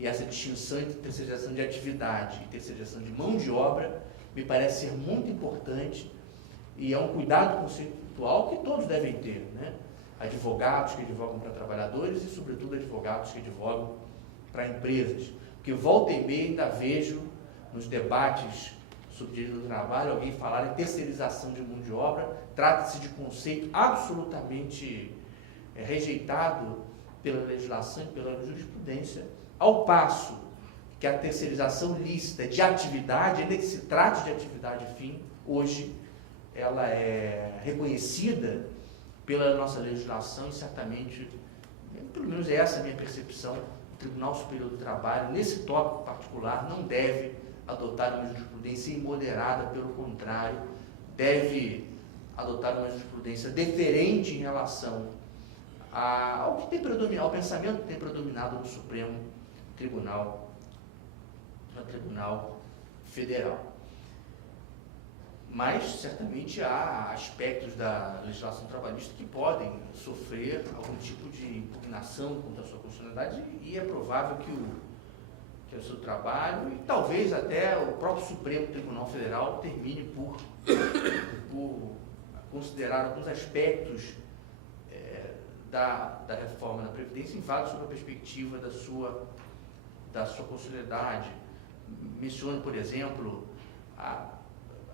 E essa distinção entre terceirização de atividade e terceirização de mão de obra me parece ser muito importante e é um cuidado conceitual que todos devem ter, né? Advogados que advogam para trabalhadores e, sobretudo, advogados que advogam para empresas. Porque volta e meia ainda vejo nos debates sobre direito do trabalho alguém falar em terceirização de mão de obra. Trata-se de conceito absolutamente rejeitado pela legislação e pela jurisprudência, ao passo que a terceirização lícita de atividade, ainda que se trate de atividade fim, hoje ela é reconhecida pela nossa legislação e certamente, pelo menos essa é a minha percepção, o Tribunal Superior do Trabalho, nesse tópico particular, não deve adotar uma jurisprudência imoderada, pelo contrário, deve adotar uma jurisprudência deferente em relação ao que tem predominado, ao pensamento que tem predominado no Supremo Tribunal Federal. Mas, certamente, há aspectos da legislação trabalhista que podem sofrer algum tipo de impugnação contra a sua constitucionalidade e é provável que o seu trabalho e talvez até o próprio Supremo Tribunal Federal termine por considerar alguns aspectos da reforma da Previdência, válidos sob a perspectiva da sua constitucionalidade. Menciono, por exemplo, a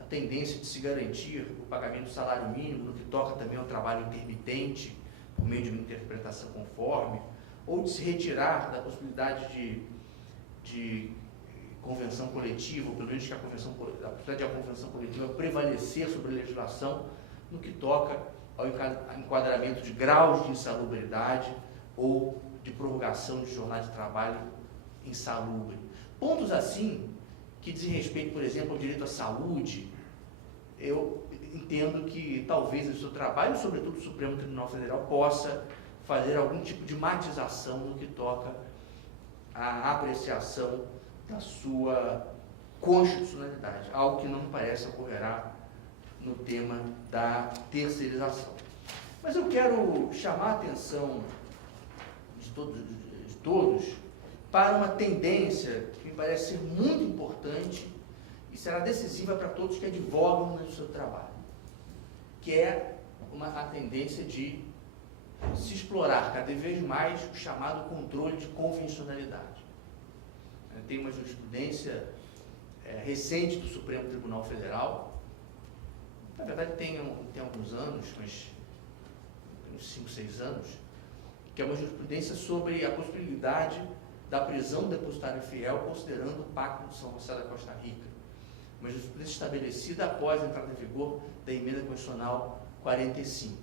tendência de se garantir o pagamento do salário mínimo, no que toca também ao trabalho intermitente, por meio de uma interpretação conforme, ou de se retirar da possibilidade de convenção coletiva, ou pelo menos que a possibilidade de a convenção coletiva prevalecer sobre a legislação, no que toca ao enquadramento de graus de insalubridade ou de prorrogação de jornada de trabalho insalubre. Pontos assim, que dizem respeito, por exemplo, ao direito à saúde, eu entendo que talvez o seu trabalho, sobretudo o Supremo Tribunal Federal, possa fazer algum tipo de matização no que toca à apreciação da sua constitucionalidade, algo que não me parece ocorrerá no tema da terceirização. Mas eu quero chamar a atenção de todos para uma tendência que me parece ser muito importante e será decisiva para todos que advogam no seu trabalho, que é a tendência de se explorar cada vez mais o chamado controle de convencionalidade. Tem uma jurisprudência recente do Supremo Tribunal Federal, na verdade tem alguns anos, mas uns 5, 6 anos, que é uma jurisprudência sobre a possibilidade da prisão do depositário fiel, considerando o Pacto de São José da Costa Rica. Uma jurisprudência estabelecida após a entrada em vigor da Emenda Constitucional 45.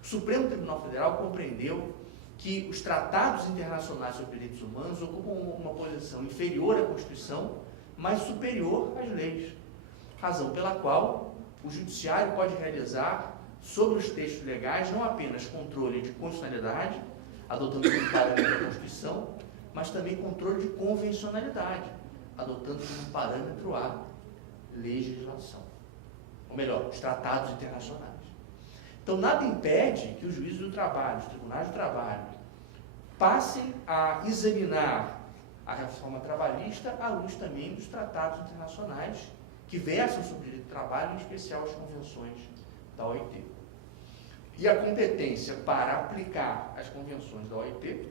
O Supremo Tribunal Federal compreendeu que os tratados internacionais sobre direitos humanos ocupam uma posição inferior à Constituição, mas superior às leis, razão pela qual o Judiciário pode realizar sobre os textos legais não apenas controle de constitucionalidade, adotando como parâmetro a Constituição, mas também controle de convencionalidade, adotando como parâmetro a legislação. Ou melhor, os tratados internacionais. Então, nada impede que os juízes do trabalho, os tribunais do trabalho, passem a examinar a reforma trabalhista à luz também dos tratados internacionais que versam sobre o direito do trabalho, em especial as convenções da OIT. E a competência para aplicar as convenções da OIT,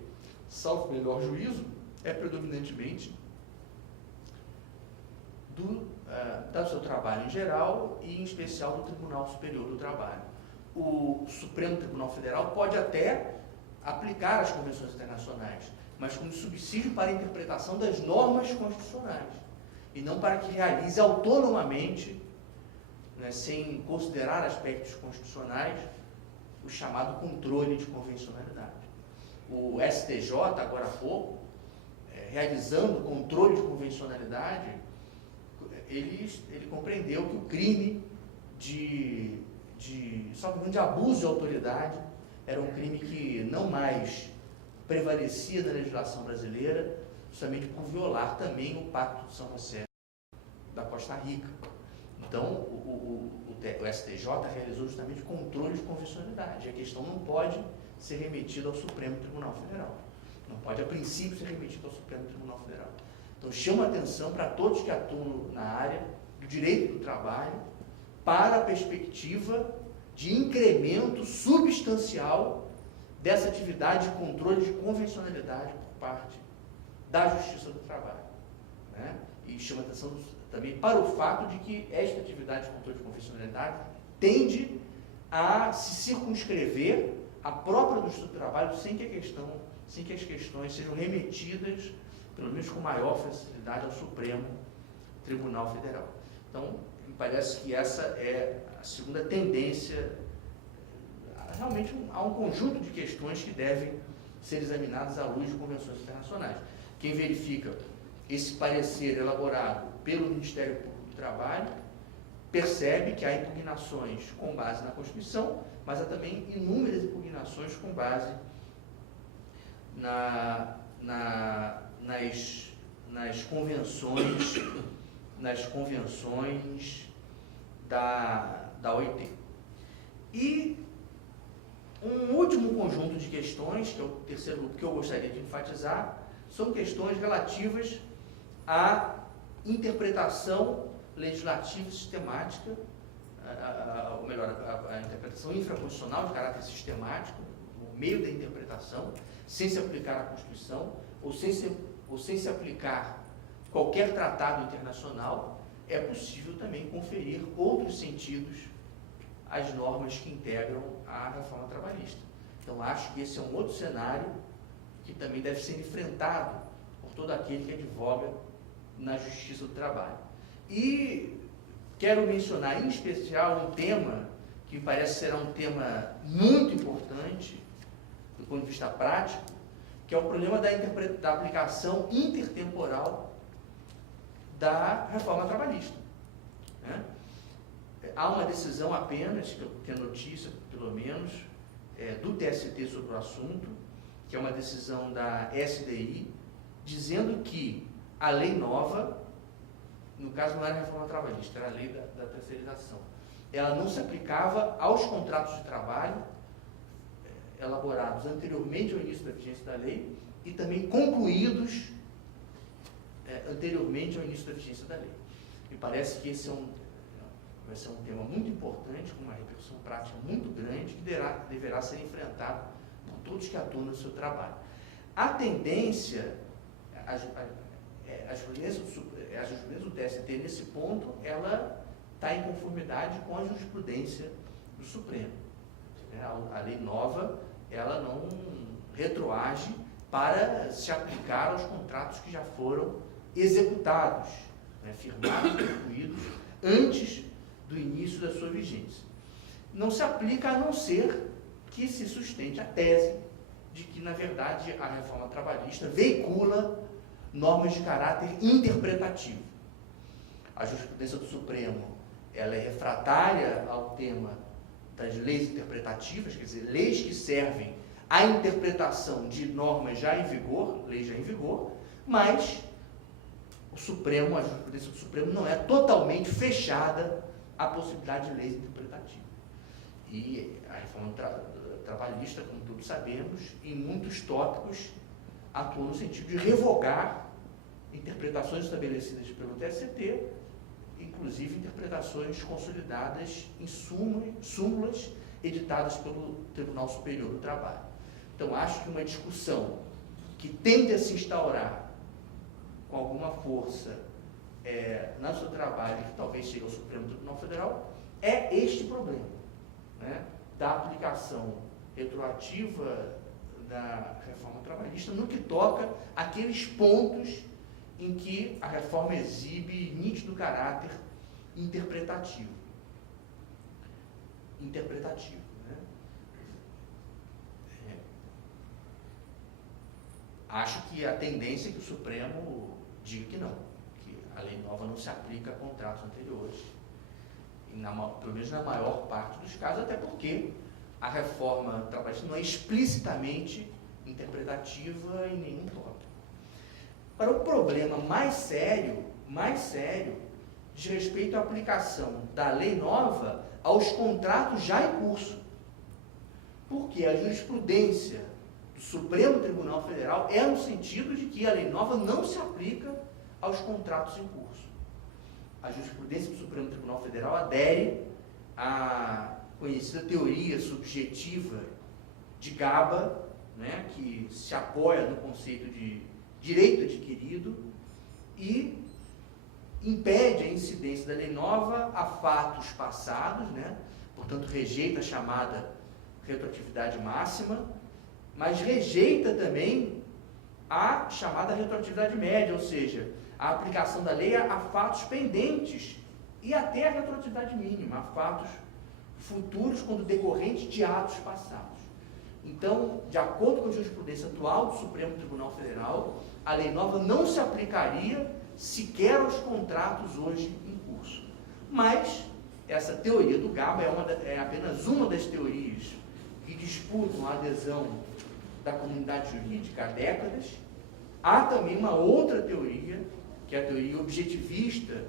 salvo melhor juízo, é predominantemente do seu trabalho em geral e, em especial, do Tribunal Superior do Trabalho. O Supremo Tribunal Federal pode até aplicar as convenções internacionais, mas como subsídio para a interpretação das normas constitucionais, e não para que realize autonomamente, né, sem considerar aspectos constitucionais, o chamado controle de convencionalidade. O STJ, agora há pouco, realizando o controle de convencionalidade, ele compreendeu que o crime de abuso de autoridade era um crime que não mais prevalecia na legislação brasileira, justamente por violar também o Pacto de São José da Costa Rica. Então, o STJ realizou justamente o controle de convencionalidade. A questão não pode ser remetida ao Supremo Tribunal Federal. Não pode, a princípio, ser remetida ao Supremo Tribunal Federal. Então, chama atenção para todos que atuam na área do direito do trabalho para a perspectiva de incremento substancial dessa atividade de controle de convencionalidade por parte da Justiça do Trabalho, né? E chama atenção também para o fato de que esta atividade de controle de convencionalidade tende a se circunscrever à própria Justiça do Trabalho sem que as questões sejam remetidas, pelo menos com maior facilidade, ao Supremo Tribunal Federal. Então, me parece que essa é a segunda tendência. Realmente há um conjunto de questões que devem ser examinadas à luz de convenções internacionais. Quem verifica esse parecer elaborado pelo Ministério Público do Trabalho percebe que há impugnações com base na Constituição, mas há também inúmeras impugnações com base nas convenções da OIT. E um último conjunto de questões, que é o terceiro grupo que eu gostaria de enfatizar, são questões relativas à interpretação legislativa e sistemática, ou melhor, a interpretação infraconstitucional de caráter sistemático, no meio da interpretação, sem se aplicar à Constituição, ou sem se aplicar qualquer tratado internacional, é possível também conferir outros sentidos às normas que integram a reforma trabalhista. Então, acho que esse é um outro cenário que também deve ser enfrentado por todo aquele que advoga na Justiça do Trabalho. E quero mencionar em especial um tema que me parece será um tema muito importante do ponto de vista prático, que é o problema da aplicação intertemporal da reforma trabalhista, né? Há uma decisão apenas, que é notícia, pelo menos, do TST sobre o assunto, que é uma decisão da SDI, dizendo que a lei nova, no caso não era a reforma trabalhista, era a lei da terceirização, ela não se aplicava aos contratos de trabalho elaborados anteriormente ao início da vigência da lei e também concluídos anteriormente ao início da vigência da lei. Me parece que esse vai ser um tema muito importante, com uma repercussão prática muito grande, que deverá ser enfrentado por todos que atuam no seu trabalho. A tendência, a jurisprudência do TST, nesse ponto, ela está em conformidade com a jurisprudência do Supremo. A lei nova, ela não retroage para se aplicar aos contratos que já foram executados, né, firmados e concluídos antes do início da sua vigência. Não se aplica a não ser que se sustente a tese de que, na verdade, a reforma trabalhista veicula normas de caráter interpretativo. A jurisprudência do Supremo, ela é refratária ao tema das leis interpretativas, quer dizer, leis que servem à interpretação de normas já em vigor, leis já em vigor, mas a jurisprudência do Supremo não é totalmente fechada à possibilidade de leis interpretativas. E a reforma trabalhista, como todos sabemos, em muitos tópicos, atua no sentido de revogar interpretações estabelecidas pelo TST, inclusive interpretações consolidadas em súmulas editadas pelo Tribunal Superior do Trabalho. Então, acho que uma discussão que tende a se instaurar com alguma força no seu trabalho, que talvez chegue ao Supremo Tribunal Federal, é este problema, né, da aplicação retroativa da reforma trabalhista no que toca àqueles pontos em que a reforma exibe nítido caráter interpretativo. Né? Acho que a tendência é que o Supremo diga que não, que a lei nova não se aplica a contratos anteriores, pelo menos na maior parte dos casos, até porque a reforma trabalhista não é explicitamente interpretativa em nenhum tópico. Para o problema mais sério, diz respeito à aplicação da lei nova aos contratos já em curso. Porque a jurisprudência do Supremo Tribunal Federal é no sentido de que a lei nova não se aplica aos contratos em curso. A jurisprudência do Supremo Tribunal Federal adere à conhecida teoria subjetiva de Gaba, né, que se apoia no conceito de direito adquirido e impede a incidência da lei nova a fatos passados, né, portanto rejeita a chamada retroatividade máxima, mas rejeita também a chamada retroatividade média, ou seja, a aplicação da lei a fatos pendentes e até a retroatividade mínima, a fatos futuros quando decorrentes de atos passados. Então, de acordo com a jurisprudência atual do Supremo Tribunal Federal, a lei nova não se aplicaria sequer aos contratos hoje em curso. Mas essa teoria do Gaba é apenas uma das teorias que disputam a adesão da comunidade jurídica há décadas. Há também uma outra teoria, que é a teoria objetivista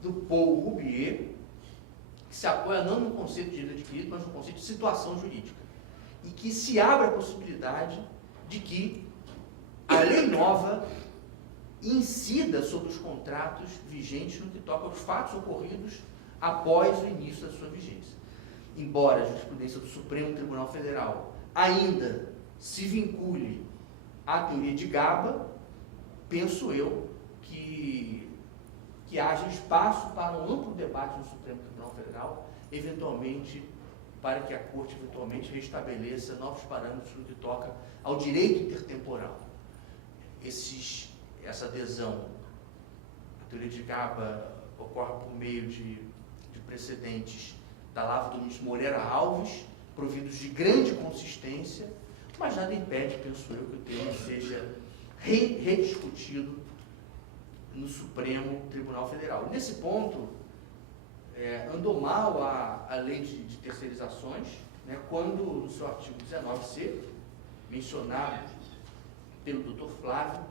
do Paul Roubier, que se apoia não no conceito de direito adquirido, mas no conceito de situação jurídica, e que se abre a possibilidade de que a lei nova incida sobre os contratos vigentes no que toca aos fatos ocorridos após o início da sua vigência. Embora a jurisprudência do Supremo Tribunal Federal ainda se vincule à teoria de Gaba, penso eu que haja espaço para um amplo debate no Supremo Tribunal Federal, eventualmente, para que a Corte eventualmente restabeleça novos parâmetros no que toca ao direito intertemporal. Essa adesão à teoria de Gaba ocorre por meio de precedentes da Lavra do ministro Moreira Alves, providos de grande consistência, mas nada impede, penso eu, que o tema seja rediscutido no Supremo Tribunal Federal. Nesse ponto, andou mal a lei de terceirizações, né, quando, no seu artigo 19c, mencionado pelo Dr. Flávio,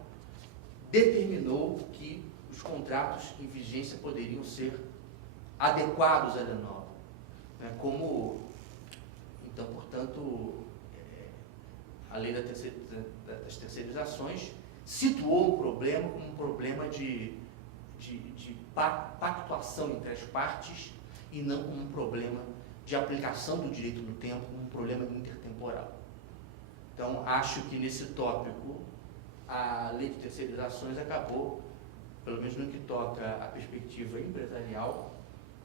determinou que os contratos em vigência poderiam ser adequados à lei nova. Né, então, portanto, a lei das terceirizações situou o problema como um problema de pactuação entre as partes e não como um problema de aplicação do direito no tempo, como um problema intertemporal. Então, acho que nesse tópico a lei de terceirizações acabou, pelo menos no que toca à perspectiva empresarial,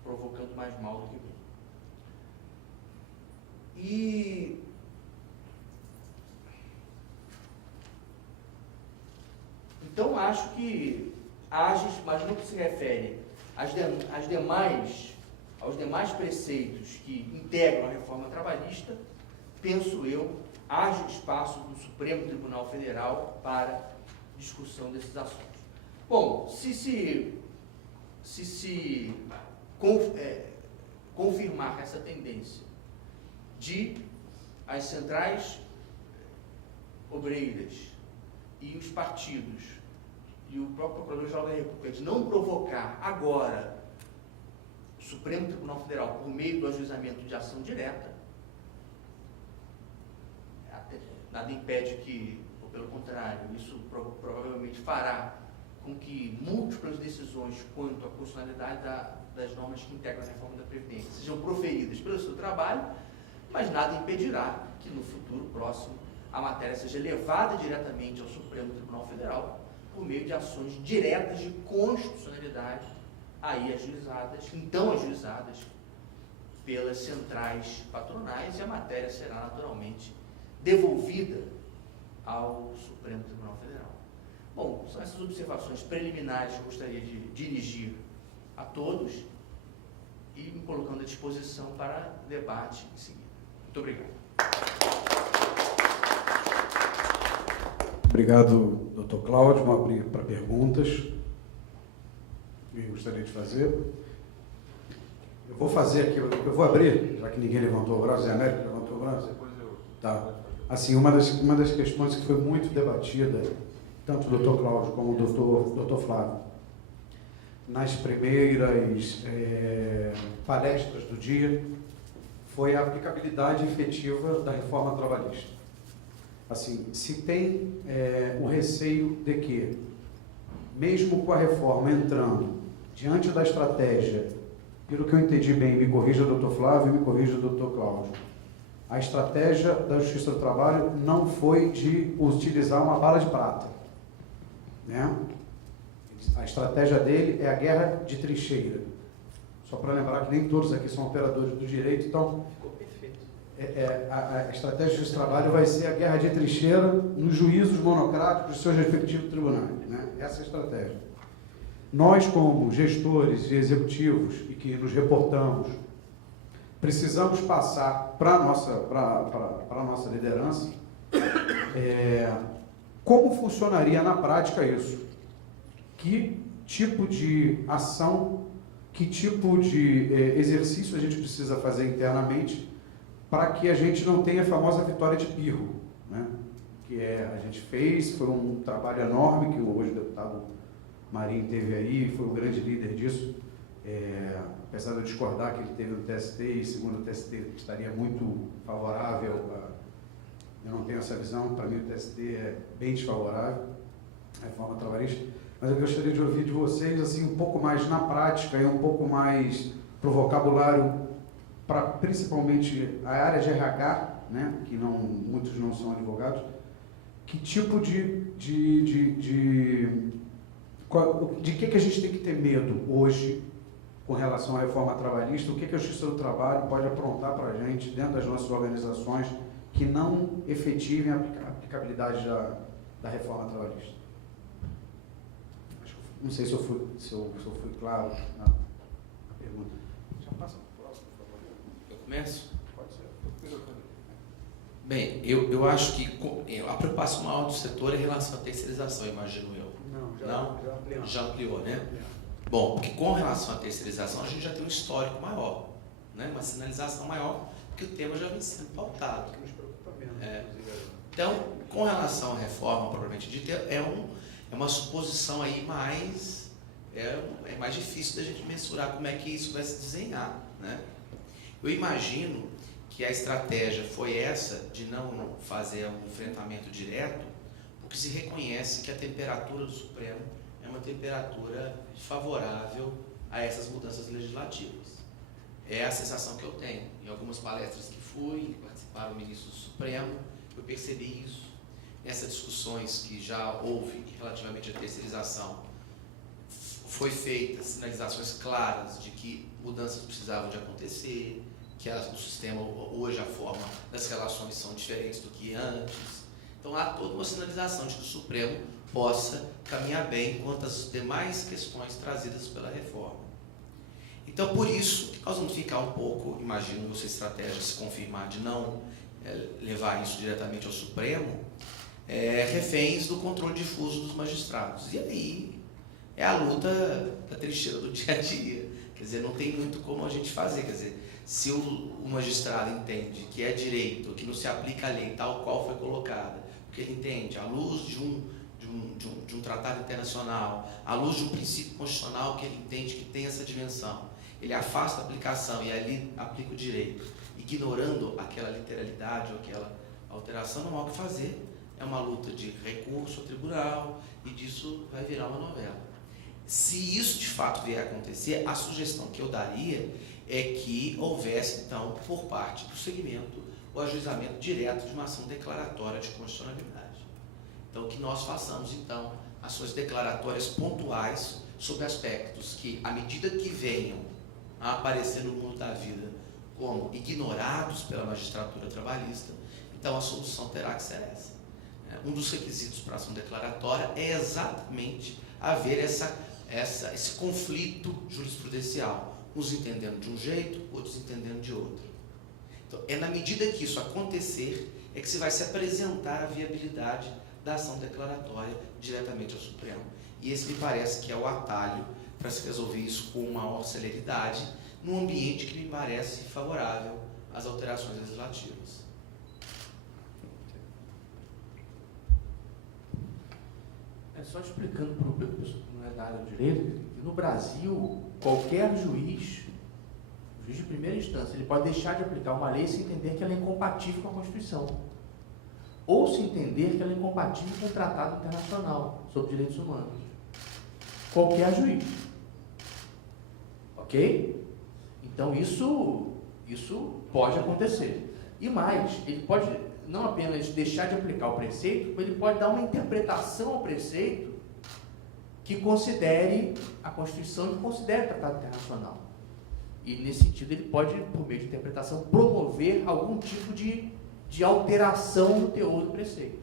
provocando mais mal do que bem. Então, acho que mas no que se refere aos demais preceitos que integram a reforma trabalhista, penso eu, haja espaço no Supremo Tribunal Federal para discussão desses assuntos. Bom, se confirmar essa tendência de as centrais obreiras e os partidos e o próprio Procurador-Geral da República de não provocar agora o Supremo Tribunal Federal por meio do ajuizamento de ação direta, nada impede que, ou pelo contrário, isso provavelmente fará com que múltiplas decisões quanto à constitucionalidade das normas que integram a reforma da Previdência sejam proferidas pelo seu trabalho, mas nada impedirá que no futuro próximo a matéria seja levada diretamente ao Supremo Tribunal Federal por meio de ações diretas de constitucionalidade, aí então ajuizadas pelas centrais patronais, e a matéria será naturalmente devolvida ao Supremo Tribunal Federal. Bom, são essas observações preliminares que eu gostaria de dirigir a todos e me colocando à disposição para debate em seguida. Muito obrigado. Obrigado, doutor Cláudio. Vamos abrir para perguntas. Eu gostaria de fazer. Eu vou fazer aqui, eu vou abrir, já que ninguém levantou o braço, Zé Américo levantou o braço. Tá. Assim, uma das questões que foi muito debatida, tanto o doutor Cláudio como o doutor Flávio, nas primeiras palestras do dia, foi a aplicabilidade efetiva da reforma trabalhista. Assim, se tem o receio de que, mesmo com a reforma entrando diante da estratégia, pelo que eu entendi bem, me corrija o doutor Flávio e me corrija o doutor Cláudio, a estratégia da Justiça do Trabalho não foi de utilizar uma bala de prata, né? A estratégia dele é a guerra de trincheira. Só para lembrar que nem todos aqui são operadores do direito, então a estratégia de Justiça do Trabalho vai ser a guerra de trincheira nos juízos monocráticos dos seus respectivos tribunais, né? Essa é a estratégia. Nós, como gestores e executivos, e que nos reportamos, precisamos passar para a nossa liderança como funcionaria na prática isso. Que tipo de ação, que tipo de exercício a gente precisa fazer internamente para que a gente não tenha a famosa vitória de pirro, né? Que a gente fez, foi um trabalho enorme que hoje o deputado Marinho teve aí, foi o grande líder disso, apesar de eu discordar que ele teve no TST, e segundo o TST estaria muito favorável, eu não tenho essa visão, para mim o TST é bem desfavorável à reforma trabalhista, mas eu gostaria de ouvir de vocês assim, um pouco mais na prática e um pouco mais para o vocabulário, para principalmente a área de RH, né, que muitos não são advogados, que tipo de que a gente tem que ter medo hoje com relação à reforma trabalhista, o que a Justiça do Trabalho pode aprontar para a gente dentro das nossas organizações que não efetivem a aplicabilidade da reforma trabalhista. Não sei se eu fui claro na pergunta. Já passa para o próximo, por favor. Eu começo? Pode ser. Bem, eu acho que a preocupação maior do setor é em relação à terceirização, imagino eu. Já ampliou, né? Bom, porque com relação à terceirização, a gente já tem um histórico maior, né? Uma sinalização maior, porque o tema já vem sendo pautado. Que nos preocupa menos. Então, com relação à reforma, propriamente dita, é uma suposição aí mais difícil da gente mensurar como é que isso vai se desenhar, né? Eu imagino que a estratégia foi essa de não fazer um enfrentamento direto, porque se reconhece que a temperatura do Supremo é uma temperatura favorável a essas mudanças legislativas. É a sensação que eu tenho. Em algumas palestras que fui, participaram ministros do Supremo, eu percebi isso. Nessas discussões que já houve relativamente à terceirização, foi feitas sinalizações claras de que mudanças precisavam de acontecer, que o sistema, hoje a forma das relações são diferentes do que antes. Então há toda uma sinalização de que o Supremo possa caminhar bem quanto às demais questões trazidas pela reforma. Então por isso nós vamos ficar um pouco, imagino essa estratégia se confirmar de não levar isso diretamente ao Supremo, reféns do controle difuso dos magistrados. E aí é a luta da trincheira do dia a dia. Quer dizer, não tem muito como a gente fazer. Quer dizer, se o magistrado entende que é direito, que não se aplica a lei tal qual foi colocada, porque ele entende, à luz de um tratado internacional, à luz de um princípio constitucional que ele entende que tem essa dimensão, ele afasta a aplicação e ali aplica o direito, ignorando aquela literalidade ou aquela alteração, não há o que fazer. é uma luta de recurso ao tribunal, e disso vai virar uma novela. Se isso de fato vier a acontecer, a sugestão que eu daria é que houvesse, então, por parte do segmento, o ajuizamento direto de uma ação declaratória de constitucionalidade. Então, que nós façamos, então, ações declaratórias pontuais sobre aspectos que, à medida que venham a aparecer no mundo da vida como ignorados pela magistratura trabalhista, então a solução terá que ser essa. Um dos requisitos para a ação declaratória é exatamente haver esse conflito jurisprudencial, uns entendendo de um jeito, outros entendendo de outro. Então, é na medida que isso acontecer, é que se vai se apresentar a viabilidade da ação declaratória diretamente ao Supremo. E esse me parece que é o atalho para se resolver isso com maior celeridade, num ambiente que me parece favorável às alterações legislativas. Só explicando para o pessoal que não é da área do direito, que no Brasil, qualquer juiz de primeira instância, ele pode deixar de aplicar uma lei se entender que ela é incompatível com a Constituição, ou se entender que ela é incompatível com o Tratado Internacional sobre Direitos Humanos. Qualquer juiz. Ok? Então, isso pode acontecer. E mais, ele pode não apenas deixar de aplicar o preceito, como ele pode dar uma interpretação ao preceito que considere a Constituição e considere o Tratado Internacional. E, nesse sentido, ele pode, por meio de interpretação, promover algum tipo de alteração no teor do preceito.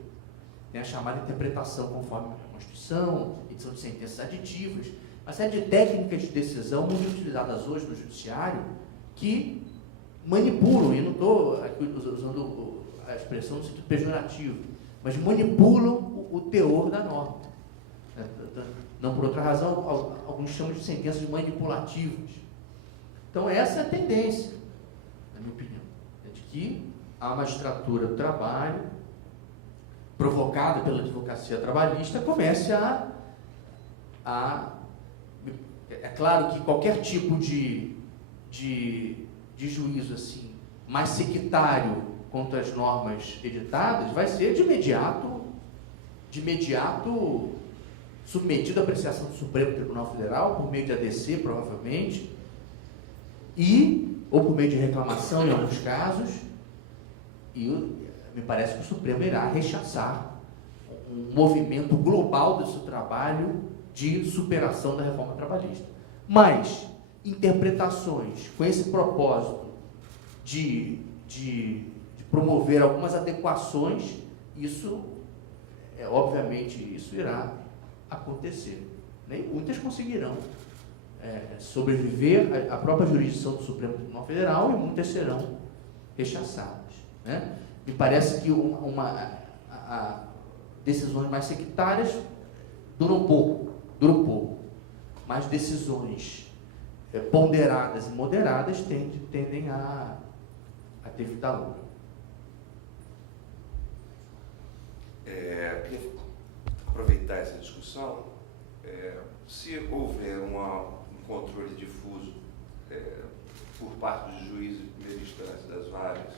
Tem a chamada interpretação conforme a Constituição, edição de sentenças aditivas, uma série de técnicas de decisão muito utilizadas hoje no judiciário que manipulam, e não estou aqui usando a expressão no sentido pejorativo, mas manipulam o teor da norma. Não por outra razão, alguns chamam de sentenças manipulativas. Então, essa é a tendência, na minha opinião, de que a magistratura do trabalho, provocada pela advocacia trabalhista, comece é claro que qualquer tipo de juízo assim, mais sectário contra as normas editadas, vai ser de imediato submetido à apreciação do Supremo Tribunal Federal, por meio de ADC, provavelmente, ou por meio de reclamação em alguns casos, e me parece que o Supremo irá rechaçar um movimento global desse trabalho de superação da reforma trabalhista. Mas interpretações com esse propósito de promover algumas adequações, obviamente, isso irá acontecer. Nem muitas conseguirão sobreviver à própria jurisdição do Supremo Tribunal Federal e muitas serão rechaçadas. Né? Me parece que decisões mais sectárias duram pouco, mas decisões ponderadas e moderadas tendem a ter vida longa. Queria aproveitar essa discussão. Se houver um controle difuso por parte dos juízes de primeira instância das varas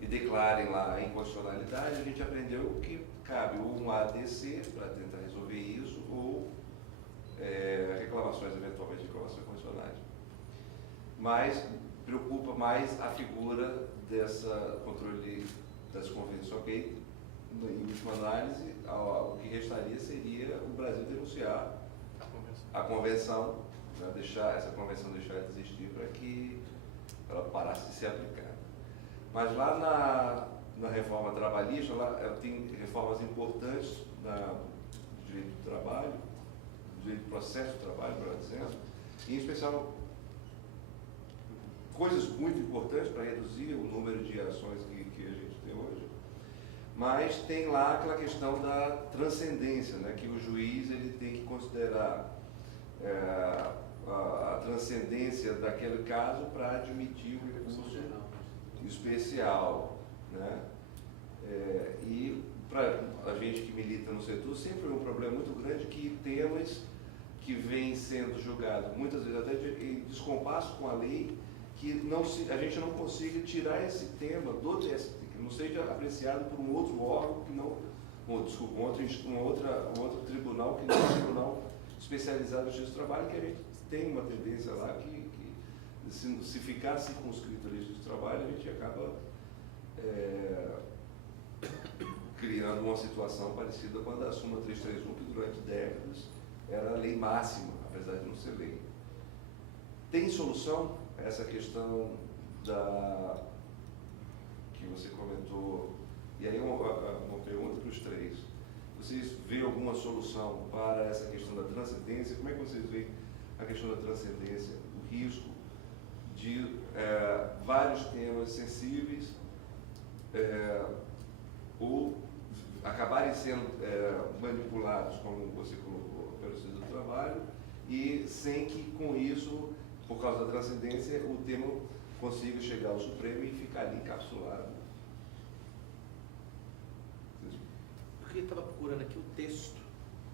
e declarem lá a inconstitucionalidade, a gente aprendeu que cabe um ADC para tentar resolver isso ou reclamações, eventualmente reclamações constitucionais. Mas preocupa mais a figura dessa controle das convenções, ok? Em última análise, o que restaria seria o Brasil denunciar a convenção, né, essa convenção deixar de existir para que ela parasse de ser aplicada. Mas lá na reforma trabalhista, tem reformas importantes do direito do trabalho, do direito do processo do trabalho, melhor dizendo, e em especial coisas muito importantes para reduzir o número de ações que a gente tem hoje. Mas tem lá aquela questão da transcendência, né, que o juiz ele tem que considerar a transcendência daquele caso para admitir o recurso especial. Né? E para a gente que milita no setor, sempre é um problema muito grande que temas que vêm sendo julgados, muitas vezes até em descompasso com a lei, que a gente não consiga tirar esse tema do TST, que não seja apreciado por um outro órgão que não um outro tribunal que não é um tribunal especializado no justiça do trabalho, que a gente tem uma tendência lá que se ficar circunscrito à justiça do trabalho, a gente acaba criando uma situação parecida com a da Súmula 331, que durante décadas era a lei máxima, apesar de não ser lei. Tem solução essa questão que você comentou? E aí uma pergunta para os três. Vocês veem alguma solução para essa questão da transcendência? Como é que vocês veem a questão da transcendência, o risco de vários temas sensíveis ou acabarem sendo manipulados, como você colocou, pelo Justiça do Trabalho, e sem que com isso, por causa da transcendência, o tema consiga chegar ao Supremo e ficar ali encapsulado? Eu estava procurando aqui o texto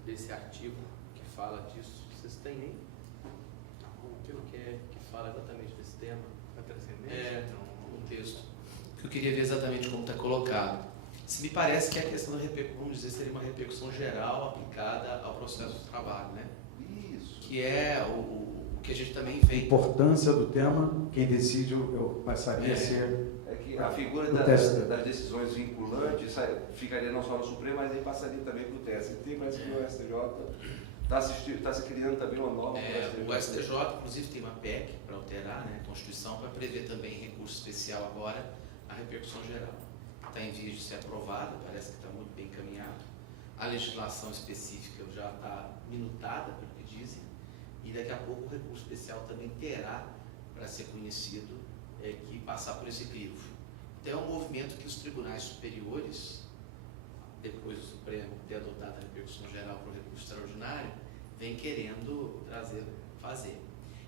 desse artigo que fala disso. Vocês têm aí? Que fala exatamente desse tema, da transcendência? Então, o texto que eu queria ver exatamente como está colocado. Se me parece que a questão da repercussão, vamos dizer, seria uma repercussão geral aplicada ao processo do trabalho, né? Isso. Que é o que a gente também A vê. importância do tema, quem decide, eu passaria a ser... É que a figura Do das TST. decisões vinculantes ficaria não só no Supremo, mas aí passaria também para o TST. Parece que o STJ está se criando também uma norma para O STJ, inclusive, tem uma PEC para alterar, né, a Constituição, para prever também recurso especial agora, a repercussão geral. Está em vias de ser aprovada, parece que está muito bem encaminhado. A legislação específica já está minutada, pelo que dizem, e daqui a pouco o recurso especial também terá, para ser conhecido, que passar por esse crivo. Então é um movimento que os tribunais superiores, depois do Supremo ter adotado a repercussão geral para o recurso extraordinário, vem querendo fazer.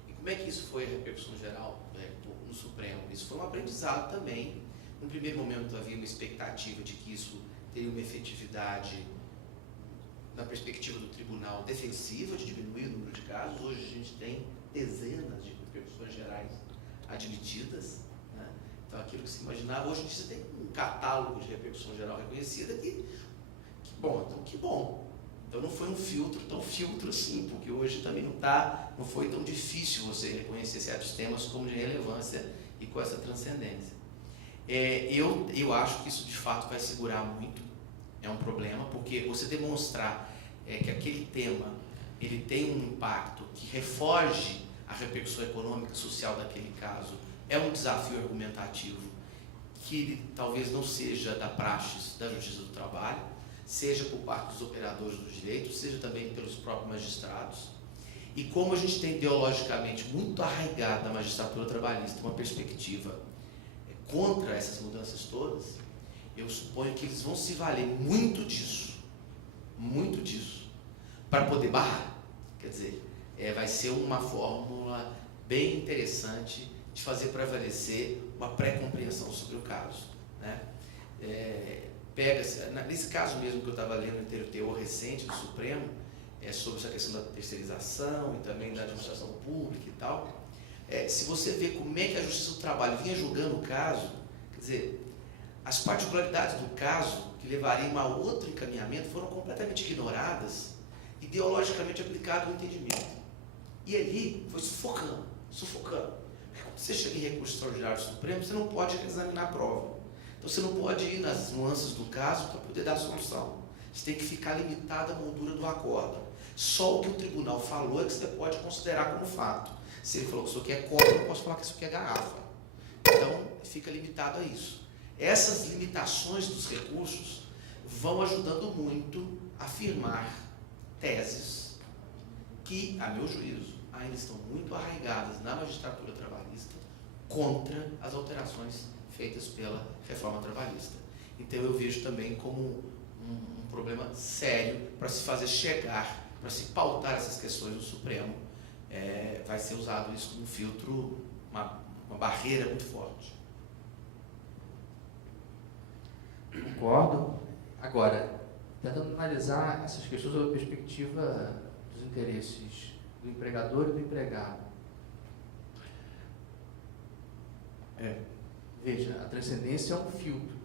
E como é que isso foi a repercussão geral no Supremo? Isso foi um aprendizado também. No primeiro momento havia uma expectativa de que isso teria uma efetividade na perspectiva do tribunal defensiva, de diminuir o número de casos. Hoje a gente tem dezenas de repercussões gerais admitidas, né? Então aquilo que se imaginava, hoje você tem um catálogo de repercussão geral reconhecida que bom. Então não foi um filtro tão filtro assim, porque hoje também não foi tão difícil você reconhecer certos temas como de relevância e com essa transcendência. Eu acho que isso de fato vai segurar muito, é um problema, porque você demonstrar que aquele tema ele tem um impacto que refoge a repercussão econômica e social daquele caso, é um desafio argumentativo que talvez não seja da praxis da Justiça do Trabalho, seja por parte dos operadores do direito, seja também pelos próprios magistrados. E como a gente tem ideologicamente muito arraigada a magistratura trabalhista, uma perspectiva contra essas mudanças todas, eu suponho que eles vão se valer muito disso, para poder barrar. Quer dizer, vai ser uma fórmula bem interessante de fazer prevalecer uma pré-compreensão sobre o caso, né? Nesse caso mesmo que eu estava lendo no teor recente do Supremo, sobre essa questão da terceirização e também da administração pública e tal, se você vê como é que a Justiça do Trabalho vinha julgando o caso, quer dizer, as particularidades do caso que levariam a outro encaminhamento foram completamente ignoradas, ideologicamente aplicado no entendimento. E ali foi sufocando. Porque quando você chega em recurso extraordinário do Supremo, você não pode examinar a prova. Então você não pode ir nas nuances do caso para poder dar a solução. Você tem que ficar limitado à moldura do acórdão. Só o que o tribunal falou é que você pode considerar como fato. Se ele falou que isso aqui é copo, eu não posso falar que isso aqui é garrafa. Então fica limitado a isso. Essas limitações dos recursos vão ajudando muito a afirmar teses que, a meu juízo, ainda estão muito arraigadas na magistratura trabalhista contra as alterações feitas pela reforma trabalhista. Então eu vejo também como um problema sério para se fazer chegar, para se pautar essas questões no Supremo. Vai ser usado isso como um filtro, uma barreira muito forte. Concordo. Agora, tentando analisar essas questões sob a perspectiva dos interesses do empregador e do empregado. Veja, a transcendência é um filtro.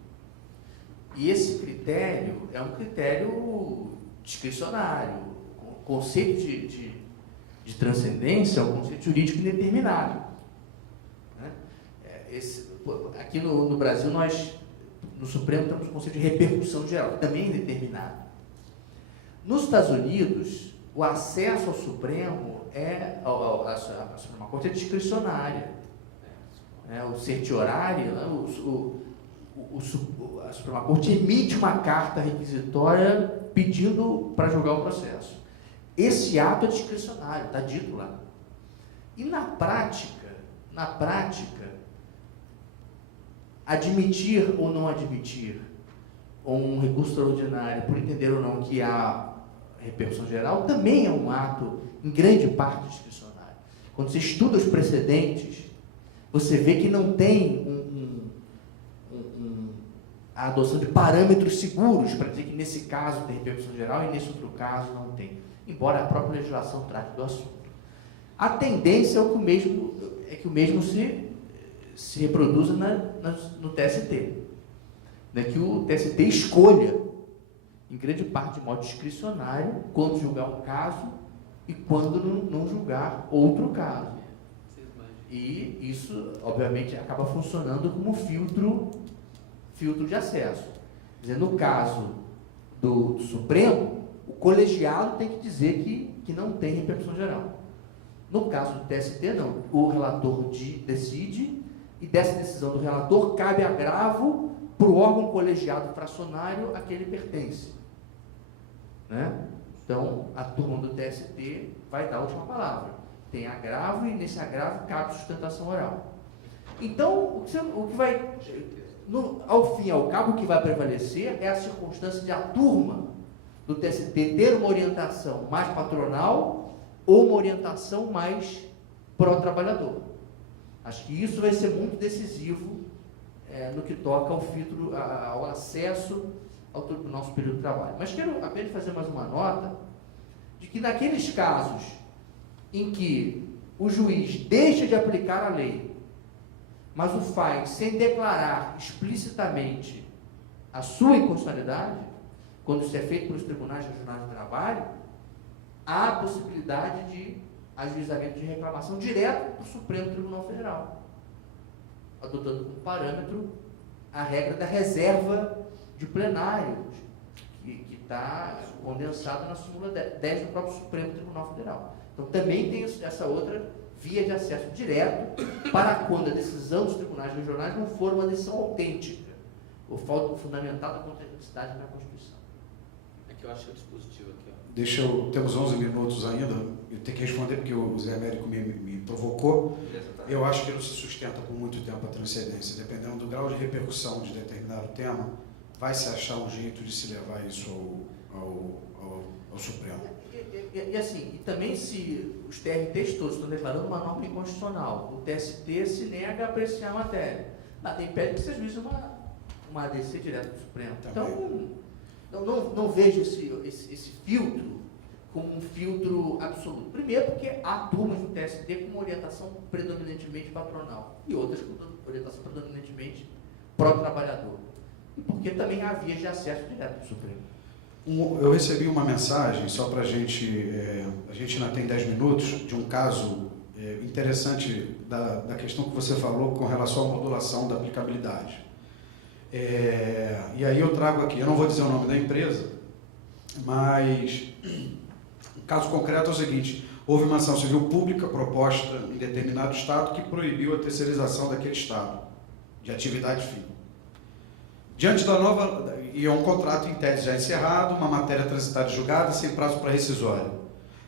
E esse critério é um critério discricionário. O conceito de transcendência é um conceito jurídico indeterminado. Né? Aqui no Brasil, nós, no Supremo, temos o conceito de repercussão geral, que também é indeterminado. Nos Estados Unidos, o acesso ao Supremo a Suprema Corte é discricionária. O certiorário, a Suprema Corte emite uma carta requisitória pedindo para julgar o processo. Esse ato é discricionário, está dito lá. E na prática, admitir ou não admitir um recurso extraordinário, por entender ou não que há repercussão geral, também é um ato, em grande parte, discricionário. Quando você estuda os precedentes, você vê que não tem a adoção de parâmetros seguros para dizer que nesse caso tem repercussão geral e nesse outro caso não tem, embora a própria legislação trate do assunto. A tendência é que o mesmo se reproduza no TST, né? Que o TST escolha, em grande parte de modo discricionário, quando julgar um caso e quando não julgar outro caso. E isso, obviamente, acaba funcionando como filtro de acesso. Quer dizer, no caso do Supremo, o colegiado tem que dizer que não tem repercussão geral. No caso do TST, não. O relator decide e dessa decisão do relator cabe agravo para o órgão colegiado fracionário a que ele pertence. Né? Então, a turma do TST vai dar a última palavra. Tem agravo e nesse agravo cabe sustentação oral. Então, o que vai, ao fim e ao cabo, o que vai prevalecer é a circunstância de a turma do TST ter uma orientação mais patronal ou uma orientação mais pró-trabalhador. Acho que isso vai ser muito decisivo no que toca ao filtro, ao acesso ao Tribunal Superior do Trabalho. Mas quero apenas fazer mais uma nota de que naqueles casos em que o juiz deixa de aplicar a lei, mas o faz sem declarar explicitamente a sua inconstitucionalidade, quando isso é feito pelos tribunais regionais do trabalho, há a possibilidade de ajuizamento de reclamação direto para o Supremo Tribunal Federal, adotando como parâmetro a regra da reserva de plenário, que está condensada na súmula 10 do próprio Supremo Tribunal Federal. Então, também tem essa outra via de acesso direto para quando a decisão dos tribunais regionais não for uma decisão autêntica ou fundamentada com a necessidade da Constituição. É que eu acho que é o dispositivo aqui, ó. Temos 11 minutos ainda, eu tenho que responder porque o Zé Américo me provocou. Eu acho que não se sustenta por muito tempo a transcendência, dependendo do grau de repercussão de determinado tema, vai se achar um jeito de se levar isso ao Supremo. E assim, e também se os TRTs todos estão declarando uma norma inconstitucional, o TST se nega a apreciar a matéria. Nada impede que seja juiz uma ADC direto do Supremo. Então, não vejo esse filtro como um filtro absoluto. Primeiro, porque há turmas do TST com uma orientação predominantemente patronal e outras com orientação predominantemente pró-trabalhador. E porque também há vias de acesso direto do Supremo. Eu recebi uma mensagem, só para a gente ainda tem 10 minutos, de um caso interessante da questão que você falou com relação à modulação da aplicabilidade. E aí eu trago aqui, eu não vou dizer o nome da empresa, mas o caso concreto é o seguinte: houve uma ação civil pública proposta em determinado estado que proibiu a terceirização daquele estado de atividade fim. Diante da nova, e é um contrato em tese já encerrado, uma matéria transitada e julgada sem prazo para rescisória.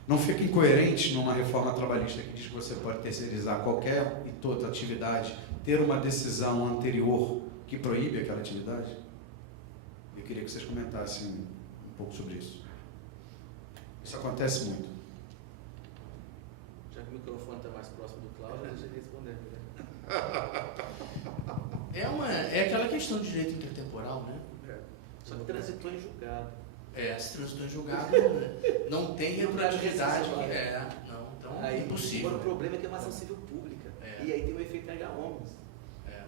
Não fica incoerente numa reforma trabalhista que diz que você pode terceirizar qualquer e toda atividade, ter uma decisão anterior que proíbe aquela atividade? Eu queria que vocês comentassem um pouco sobre isso. Isso acontece muito. Já que o microfone está mais próximo do Cláudio, deixa ele responder. Né? É aquela questão de direito intertemporal, né? Só que transitou em julgado. Se transitou em julgado, não tem retroatividade. Então aí, impossível. O problema é que é uma ação civil pública. E aí tem o efeito H-Omnes.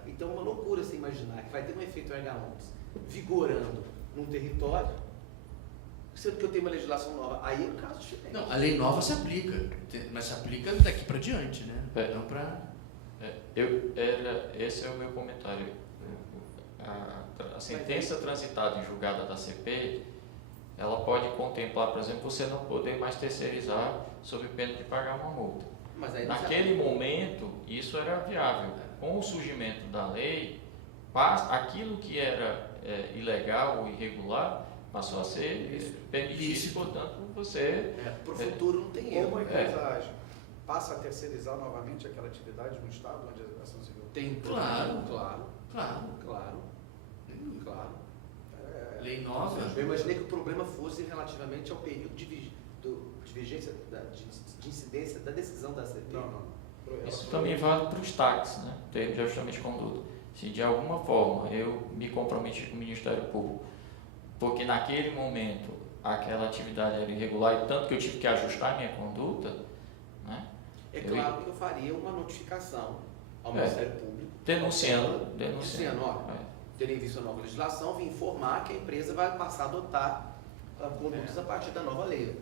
Então é uma loucura você imaginar que vai ter um efeito erga-omnes vigorando num território, sendo que eu tenho uma legislação nova. Aí é um caso diferente. Não, a lei nova se aplica, mas se aplica daqui para diante, né? Não para... Esse é o meu comentário. A sentença transitada em julgada da CPI, ela pode contemplar, por exemplo, você não poder mais terceirizar sob pena de pagar uma multa. Mas aí não se Naquele momento, isso era viável. Com o surgimento da lei, aquilo que era ilegal ou irregular passou a ser permitido, portanto, você... Para o futuro não tem erro. Como a empresa age? Passa a terceirizar novamente aquela atividade no estado onde a ação civil Tem Claro. claro. Lei nova. Eu imaginei que o problema fosse relativamente ao período de vigência, de incidência da decisão da CPI. Não. Isso também vale para os táxis, né? Termo de ajustamento de conduta. Se de alguma forma eu me comprometi com o Ministério Público, porque naquele momento aquela atividade era irregular e tanto que eu tive que ajustar a minha conduta, né? É claro que eu faria uma notificação ao É. Ministério Público, Denunciando. dizendo, ó, terem visto a nova legislação, vim informar que a empresa vai passar a adotar condutas a partir da nova lei.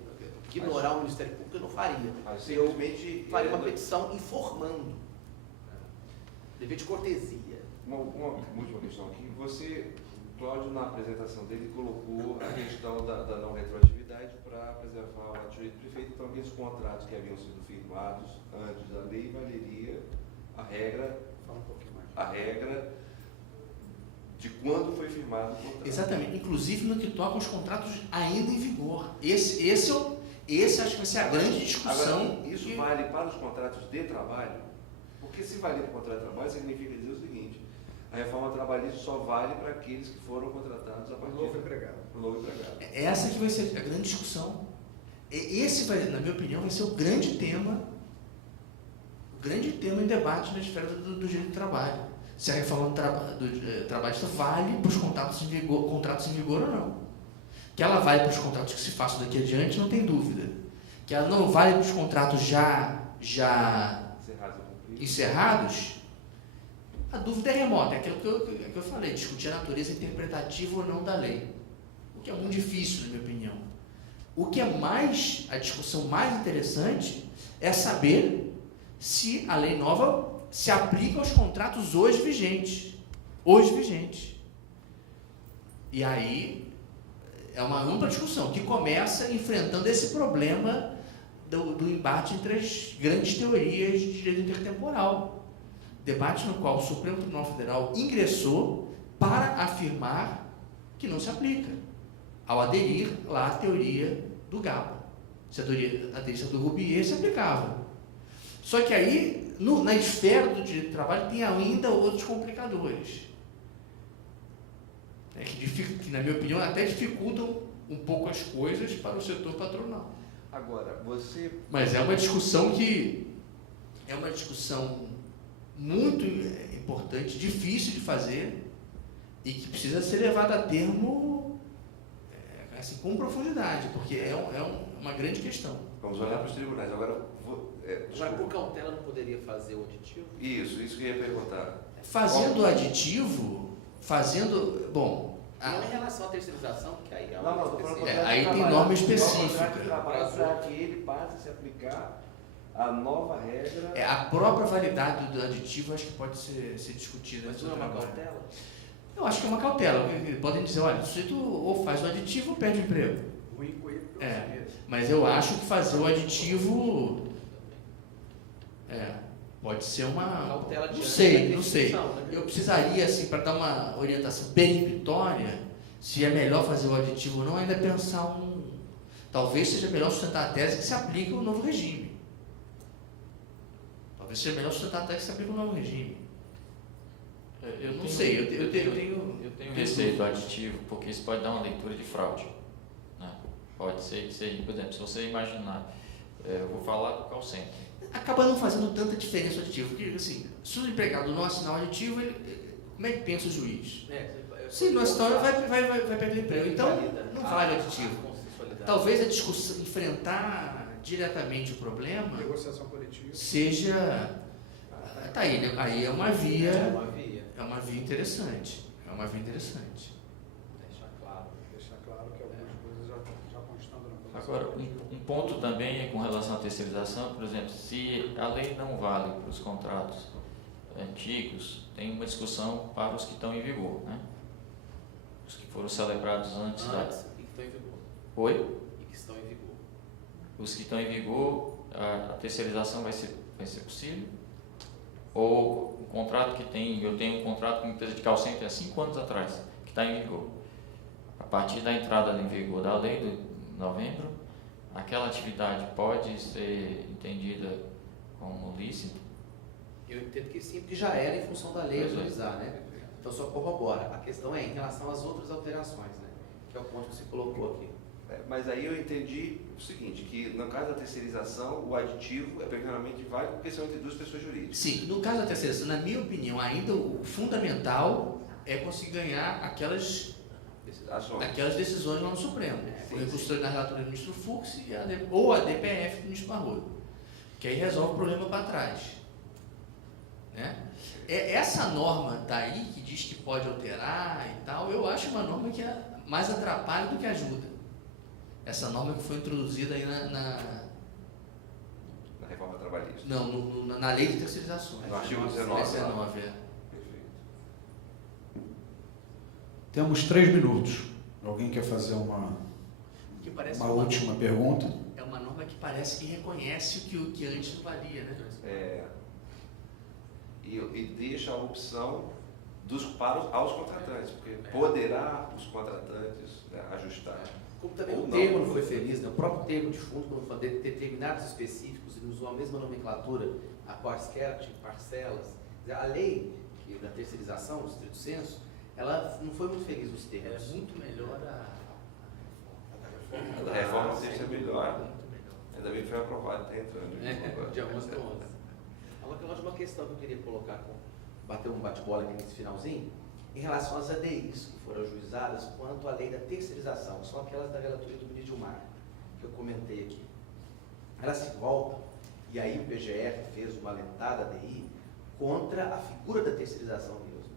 Ignorar o Ministério Público eu não faria. Mas Eu simplesmente faria uma petição informando. Dever de cortesia. Uma última questão aqui. Você, Cláudio, na apresentação dele, colocou a questão da não retroatividade para preservar o ato jurídico do prefeito. Então, aqueles contratos que haviam sido firmados antes da lei, valeria a regra, Fala um pouquinho mais. a regra de quando foi firmado o contrato. Exatamente. Inclusive no que toca os contratos ainda em vigor. Esse acho que vai ser a grande discussão. Agora, isso vale para os contratos de trabalho? Porque se vale para o contrato de trabalho, significa dizer o seguinte: a reforma trabalhista só vale para aqueles que foram contratados a partir Novo empregado. do novo empregado. Essa que vai ser a grande discussão. Esse, na minha opinião, vai ser o grande tema em debate na esfera do direito do trabalho. Se a reforma do trabalhista vale para os contratos em vigor ou não. Que ela vale para os contratos que se façam daqui adiante, não tem dúvida. Que ela não vale para os contratos já encerrados, a dúvida é remota. É aquilo que eu falei, discutir a natureza interpretativa ou não da lei. O que é muito difícil, na minha opinião. O que é a discussão mais interessante é saber se a lei nova se aplica aos contratos hoje vigentes. E aí é uma ampla discussão que começa enfrentando esse problema do embate entre as grandes teorias de direito intertemporal. Debate no qual o Supremo Tribunal Federal ingressou para afirmar que não se aplica, ao aderir lá à teoria do GABA. Se a teoria do Roubier se aplicava. Só que aí, na esfera do direito do trabalho, tem ainda outros complicadores. Que, na minha opinião, até dificultam um pouco as coisas para o setor patronal. Agora, você... Mas é uma discussão muito importante, difícil de fazer e que precisa ser levada a termo assim, com profundidade, porque é uma grande questão. Vamos olhar para os tribunais. Agora, Mas por cautela não poderia fazer o aditivo? Isso que eu ia perguntar. Fazendo o aditivo, bom... Não em relação à terceirização, porque aí é uma Não, coisa não, específica. aí tem norma específica. Contrato de trabalho para que ele passe a se aplicar a nova regra... A própria validade do aditivo acho que pode ser discutida. Mas não é uma cautela? Eu acho que é uma cautela. Podem dizer, olha, o sujeito ou faz o aditivo ou perde o emprego. Ruim com ele, Mas eu acho que fazer o aditivo pode ser uma... Cautela Não diante sei. da definição, né? Eu precisaria, assim, para dar uma orientação peremptória, se é melhor fazer o aditivo ou não, ainda pensar talvez seja melhor sustentar a tese que se aplica o novo regime. Talvez seja melhor sustentar a tese que se aplica o novo regime. Eu não sei, eu tenho receio do aditivo, porque isso pode dar uma leitura de fraude. Né? Pode ser que seja, por exemplo, se você imaginar, eu vou falar do call center. Acaba não fazendo tanta diferença o aditivo, porque assim, se o empregado não assinar o aditivo, como é que pensa o juiz? Se não assinar, vai perder o emprego. Então, não vale o aditivo. Talvez a discussão, enfrentar diretamente o problema, negociação coletiva, seja... Tá aí, né? Aí é uma via É uma via interessante. É uma via interessante. Deixar claro que algumas coisas já constando na comissão. Agora, um ponto também é com relação à terceirização, por exemplo, se a lei não vale para os contratos antigos, tem uma discussão para os que estão em vigor, né? Os que foram celebrados antes da... Antes e que estão em vigor. Oi? E que estão em vigor. Os que estão em vigor, a terceirização vai ser possível? Ou o contrato que tem, eu tenho um contrato com uma empresa de call center há 5 anos atrás, que está em vigor. A partir da entrada em vigor da lei de novembro, aquela atividade pode ser entendida como lícita? Eu entendo que sim, porque já era em função da lei Pois é. autorizar, né? Então só corrobora. A questão é em relação às outras alterações, né? Que é o ponto que você colocou aqui. Mas aí eu entendi o seguinte, que no caso da terceirização, o aditivo é plenamente válido porque são entre duas pessoas jurídicas. Sim, no caso da terceirização, na minha opinião, ainda o fundamental é conseguir ganhar aquelas decisões lá no Supremo. O recurso na relatoria do ministro Fux ou a DPF do ministro Barroso. Que aí resolve o problema para trás. Né? Essa norma daí, que diz que pode alterar e tal, eu acho uma norma que mais atrapalha do que ajuda. Essa norma que foi introduzida aí Na reforma trabalhista. Não, na lei de terceirizações. No artigo 19. 19, é. Perfeito. Temos 3 minutos. Alguém quer fazer Que parece uma última pergunta? É uma norma que parece que reconhece o que antes não valia, né? E deixa a opção aos contratantes, porque poderá os contratantes, né, ajustar. Como também Ou o não. termo não foi feliz, né? O próprio termo de fundo, quando fala de determinados específicos, ele usou a mesma nomenclatura, a quaisquer, tipo parcelas. Quer dizer, a lei da terceirização, o estrito senso, ela não foi muito feliz nos termos. É muito melhor A reforma tem que ser melhor. Muito melhor. Ainda bem que foi aprovado, está entrando. Dia 11 do 11. Agora, uma questão que eu queria colocar, bater um bate-bola aqui nesse finalzinho, em relação às ADIs que foram ajuizadas quanto à lei da terceirização, que são aquelas da relatoria do ministro Gilmar, que eu comentei aqui. Elas se voltam, e aí o PGR fez uma alentada ADI contra a figura da terceirização mesmo,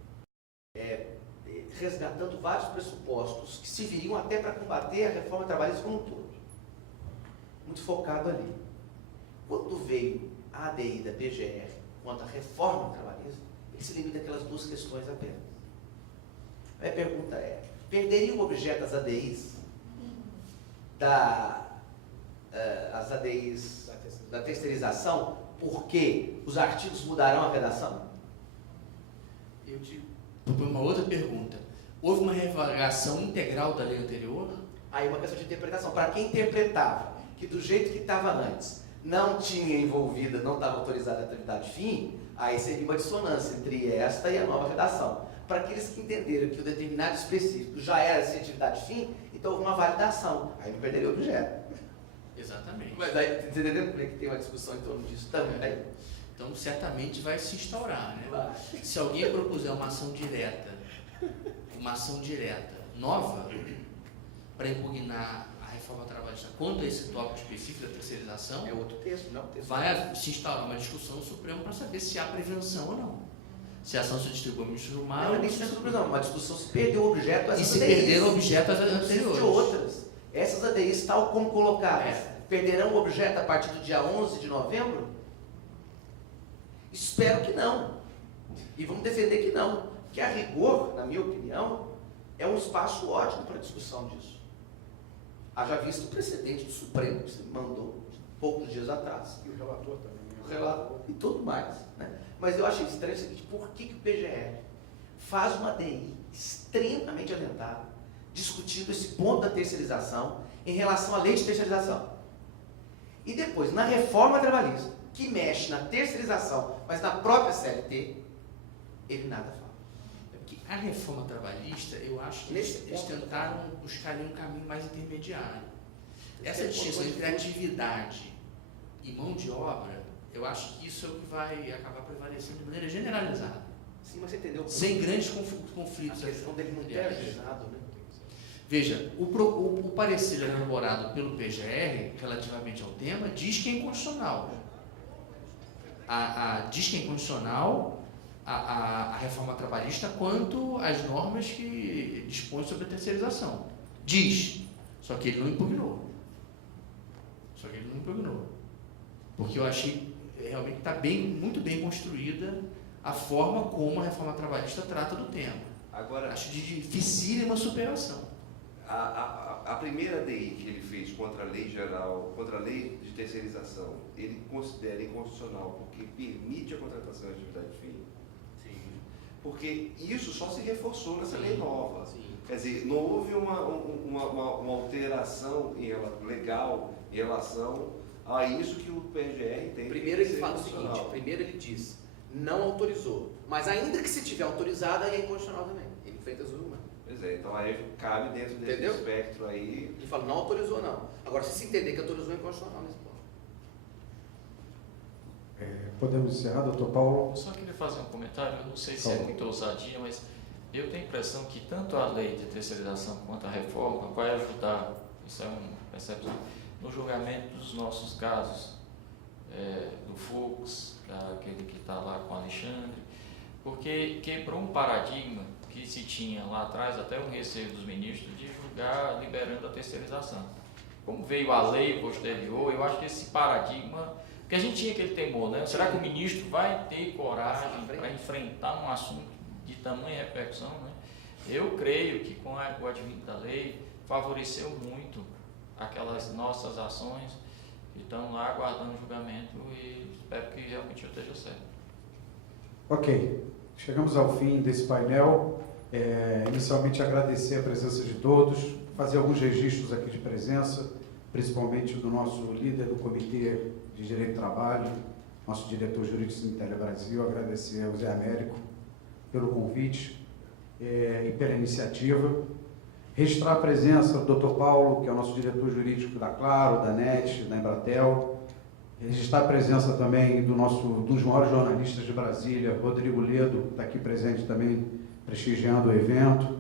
resgatando vários pressupostos que serviriam até para combater a reforma trabalhista como um todo, muito focado ali. Quando veio a ADI da PGR quanto à reforma trabalhista, ele se limita àquelas 2 questões apenas. A pergunta é, perderia o objeto das ADIs as ADIs da terceirização porque os artigos mudarão a redação? Eu te proponho uma outra pergunta. Houve uma revogação integral da lei anterior? Aí uma questão de interpretação. Para quem interpretava que do jeito que estava antes não tinha envolvida, não estava autorizada a atividade fim, aí seria uma dissonância entre esta e a nova redação. Para aqueles que entenderam que o determinado específico já era sem atividade fim, então houve uma validação. Aí não perderia o objeto. Exatamente. Mas aí, você entendeu como é que tem uma discussão em torno disso também? Então, certamente vai se instaurar, né? Se alguém propuser uma ação direta nova, para impugnar a reforma trabalhista contra esse tópico específico da terceirização, É outro texto, não é um texto. vai se instaurar uma discussão no Supremo para saber se há prevenção ou não. Se a ação se distribui ao ministro Gilmar, Não é nem uma discussão se perdeu o objeto e se perderam objetos anteriores. de outras. Essas ADIs, tal como colocadas, perderão o objeto a partir do dia 11 de novembro? Espero que não. E vamos defender que não. Que a rigor, na minha opinião, é um espaço ótimo para discussão disso. Haja visto o precedente do Supremo, que você mandou poucos dias atrás. E o relator também. O relato e tudo mais. Né? Mas eu achei estranho o seguinte, por que o PGR faz uma ADI extremamente adentrada, discutindo esse ponto da terceirização em relação à lei de terceirização? E depois, na reforma trabalhista, que mexe na terceirização, mas na própria CLT, ele nada fala. É porque a reforma trabalhista, eu acho que Nesse eles ponto, tentaram buscar ali um caminho mais intermediário. Essa Esse distinção ponto entre atividade e mão de obra, eu acho que isso é o que vai acabar prevalecendo de maneira generalizada, Sim, mas você entendeu? sem grandes A conflitos. questão dele não ter ajuizado, né? Veja, o parecer elaborado pelo PGR, relativamente ao tema, diz que é inconstitucional. Diz que é inconstitucional a reforma trabalhista quanto às normas que dispõem sobre a terceirização. Diz, só que ele não impugnou. Porque eu achei realmente que está muito bem construída a forma como a reforma trabalhista trata do tema. Agora, Acho de dificílima superação. a primeira DI que ele fez contra a lei geral, contra a lei de terceirização, ele considera inconstitucional porque permite a contratação de atividade fim. Sim. Porque isso só se reforçou nessa Sim. lei nova. Sim. Quer dizer, não houve uma alteração legal em relação a isso que o PGR tem. Primeiro ele fala o seguinte, primeiro ele diz, não autorizou, mas ainda que se tiver autorizado, aí é inconstitucional também. Ele fez as uma. Pois é, então aí cabe dentro desse Entendeu? espectro aí. Ele fala, não autorizou não. Agora, se entender que autorizou, é inconstitucional nesse ponto. Podemos encerrar, doutor Paulo? Eu só queria fazer um comentário, eu não sei se é muita ousadia, mas eu tenho a impressão que tanto a lei de terceirização quanto a reforma vai ajudar, isso é uma percepção, no julgamento dos nossos casos, do Fux, aquele que está lá com o Alexandre, porque quebrou um paradigma que se tinha lá atrás, até um receio dos ministros, de julgar liberando a terceirização. Como veio a lei posterior, eu acho que esse paradigma, porque a gente tinha aquele temor, né? Será que o ministro vai ter coragem para enfrentar um assunto de tamanha repercussão, né? Eu creio que com o advento da lei favoreceu muito aquelas nossas ações que estão lá aguardando o julgamento e espero que realmente eu esteja certo. Ok, chegamos ao fim desse painel. Inicialmente agradecer a presença de todos, fazer alguns registros aqui de presença, principalmente do nosso líder do Comitê de Direito do Trabalho, nosso diretor jurídico do Intel Brasil, agradecer ao Zé Américo pelo convite e pela iniciativa. Registrar a presença do Dr. Paulo, que é o nosso diretor jurídico da Claro, da NET, da Embratel. Registrar a presença também dos maiores jornalistas de Brasília, Rodrigo Ledo, que está aqui presente também, prestigiando o evento.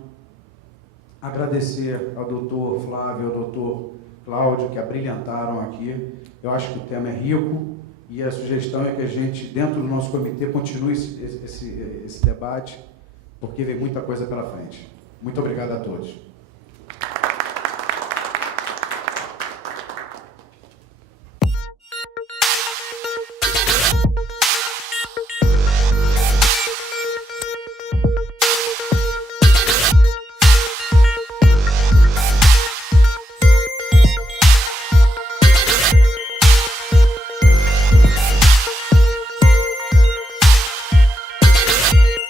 Agradecer ao doutor Flávio e ao doutor Cláudio, que abrilhantaram aqui. Eu acho que o tema é rico e a sugestão é que a gente, dentro do nosso comitê, continue esse debate, porque vem muita coisa pela frente. Muito obrigado a todos.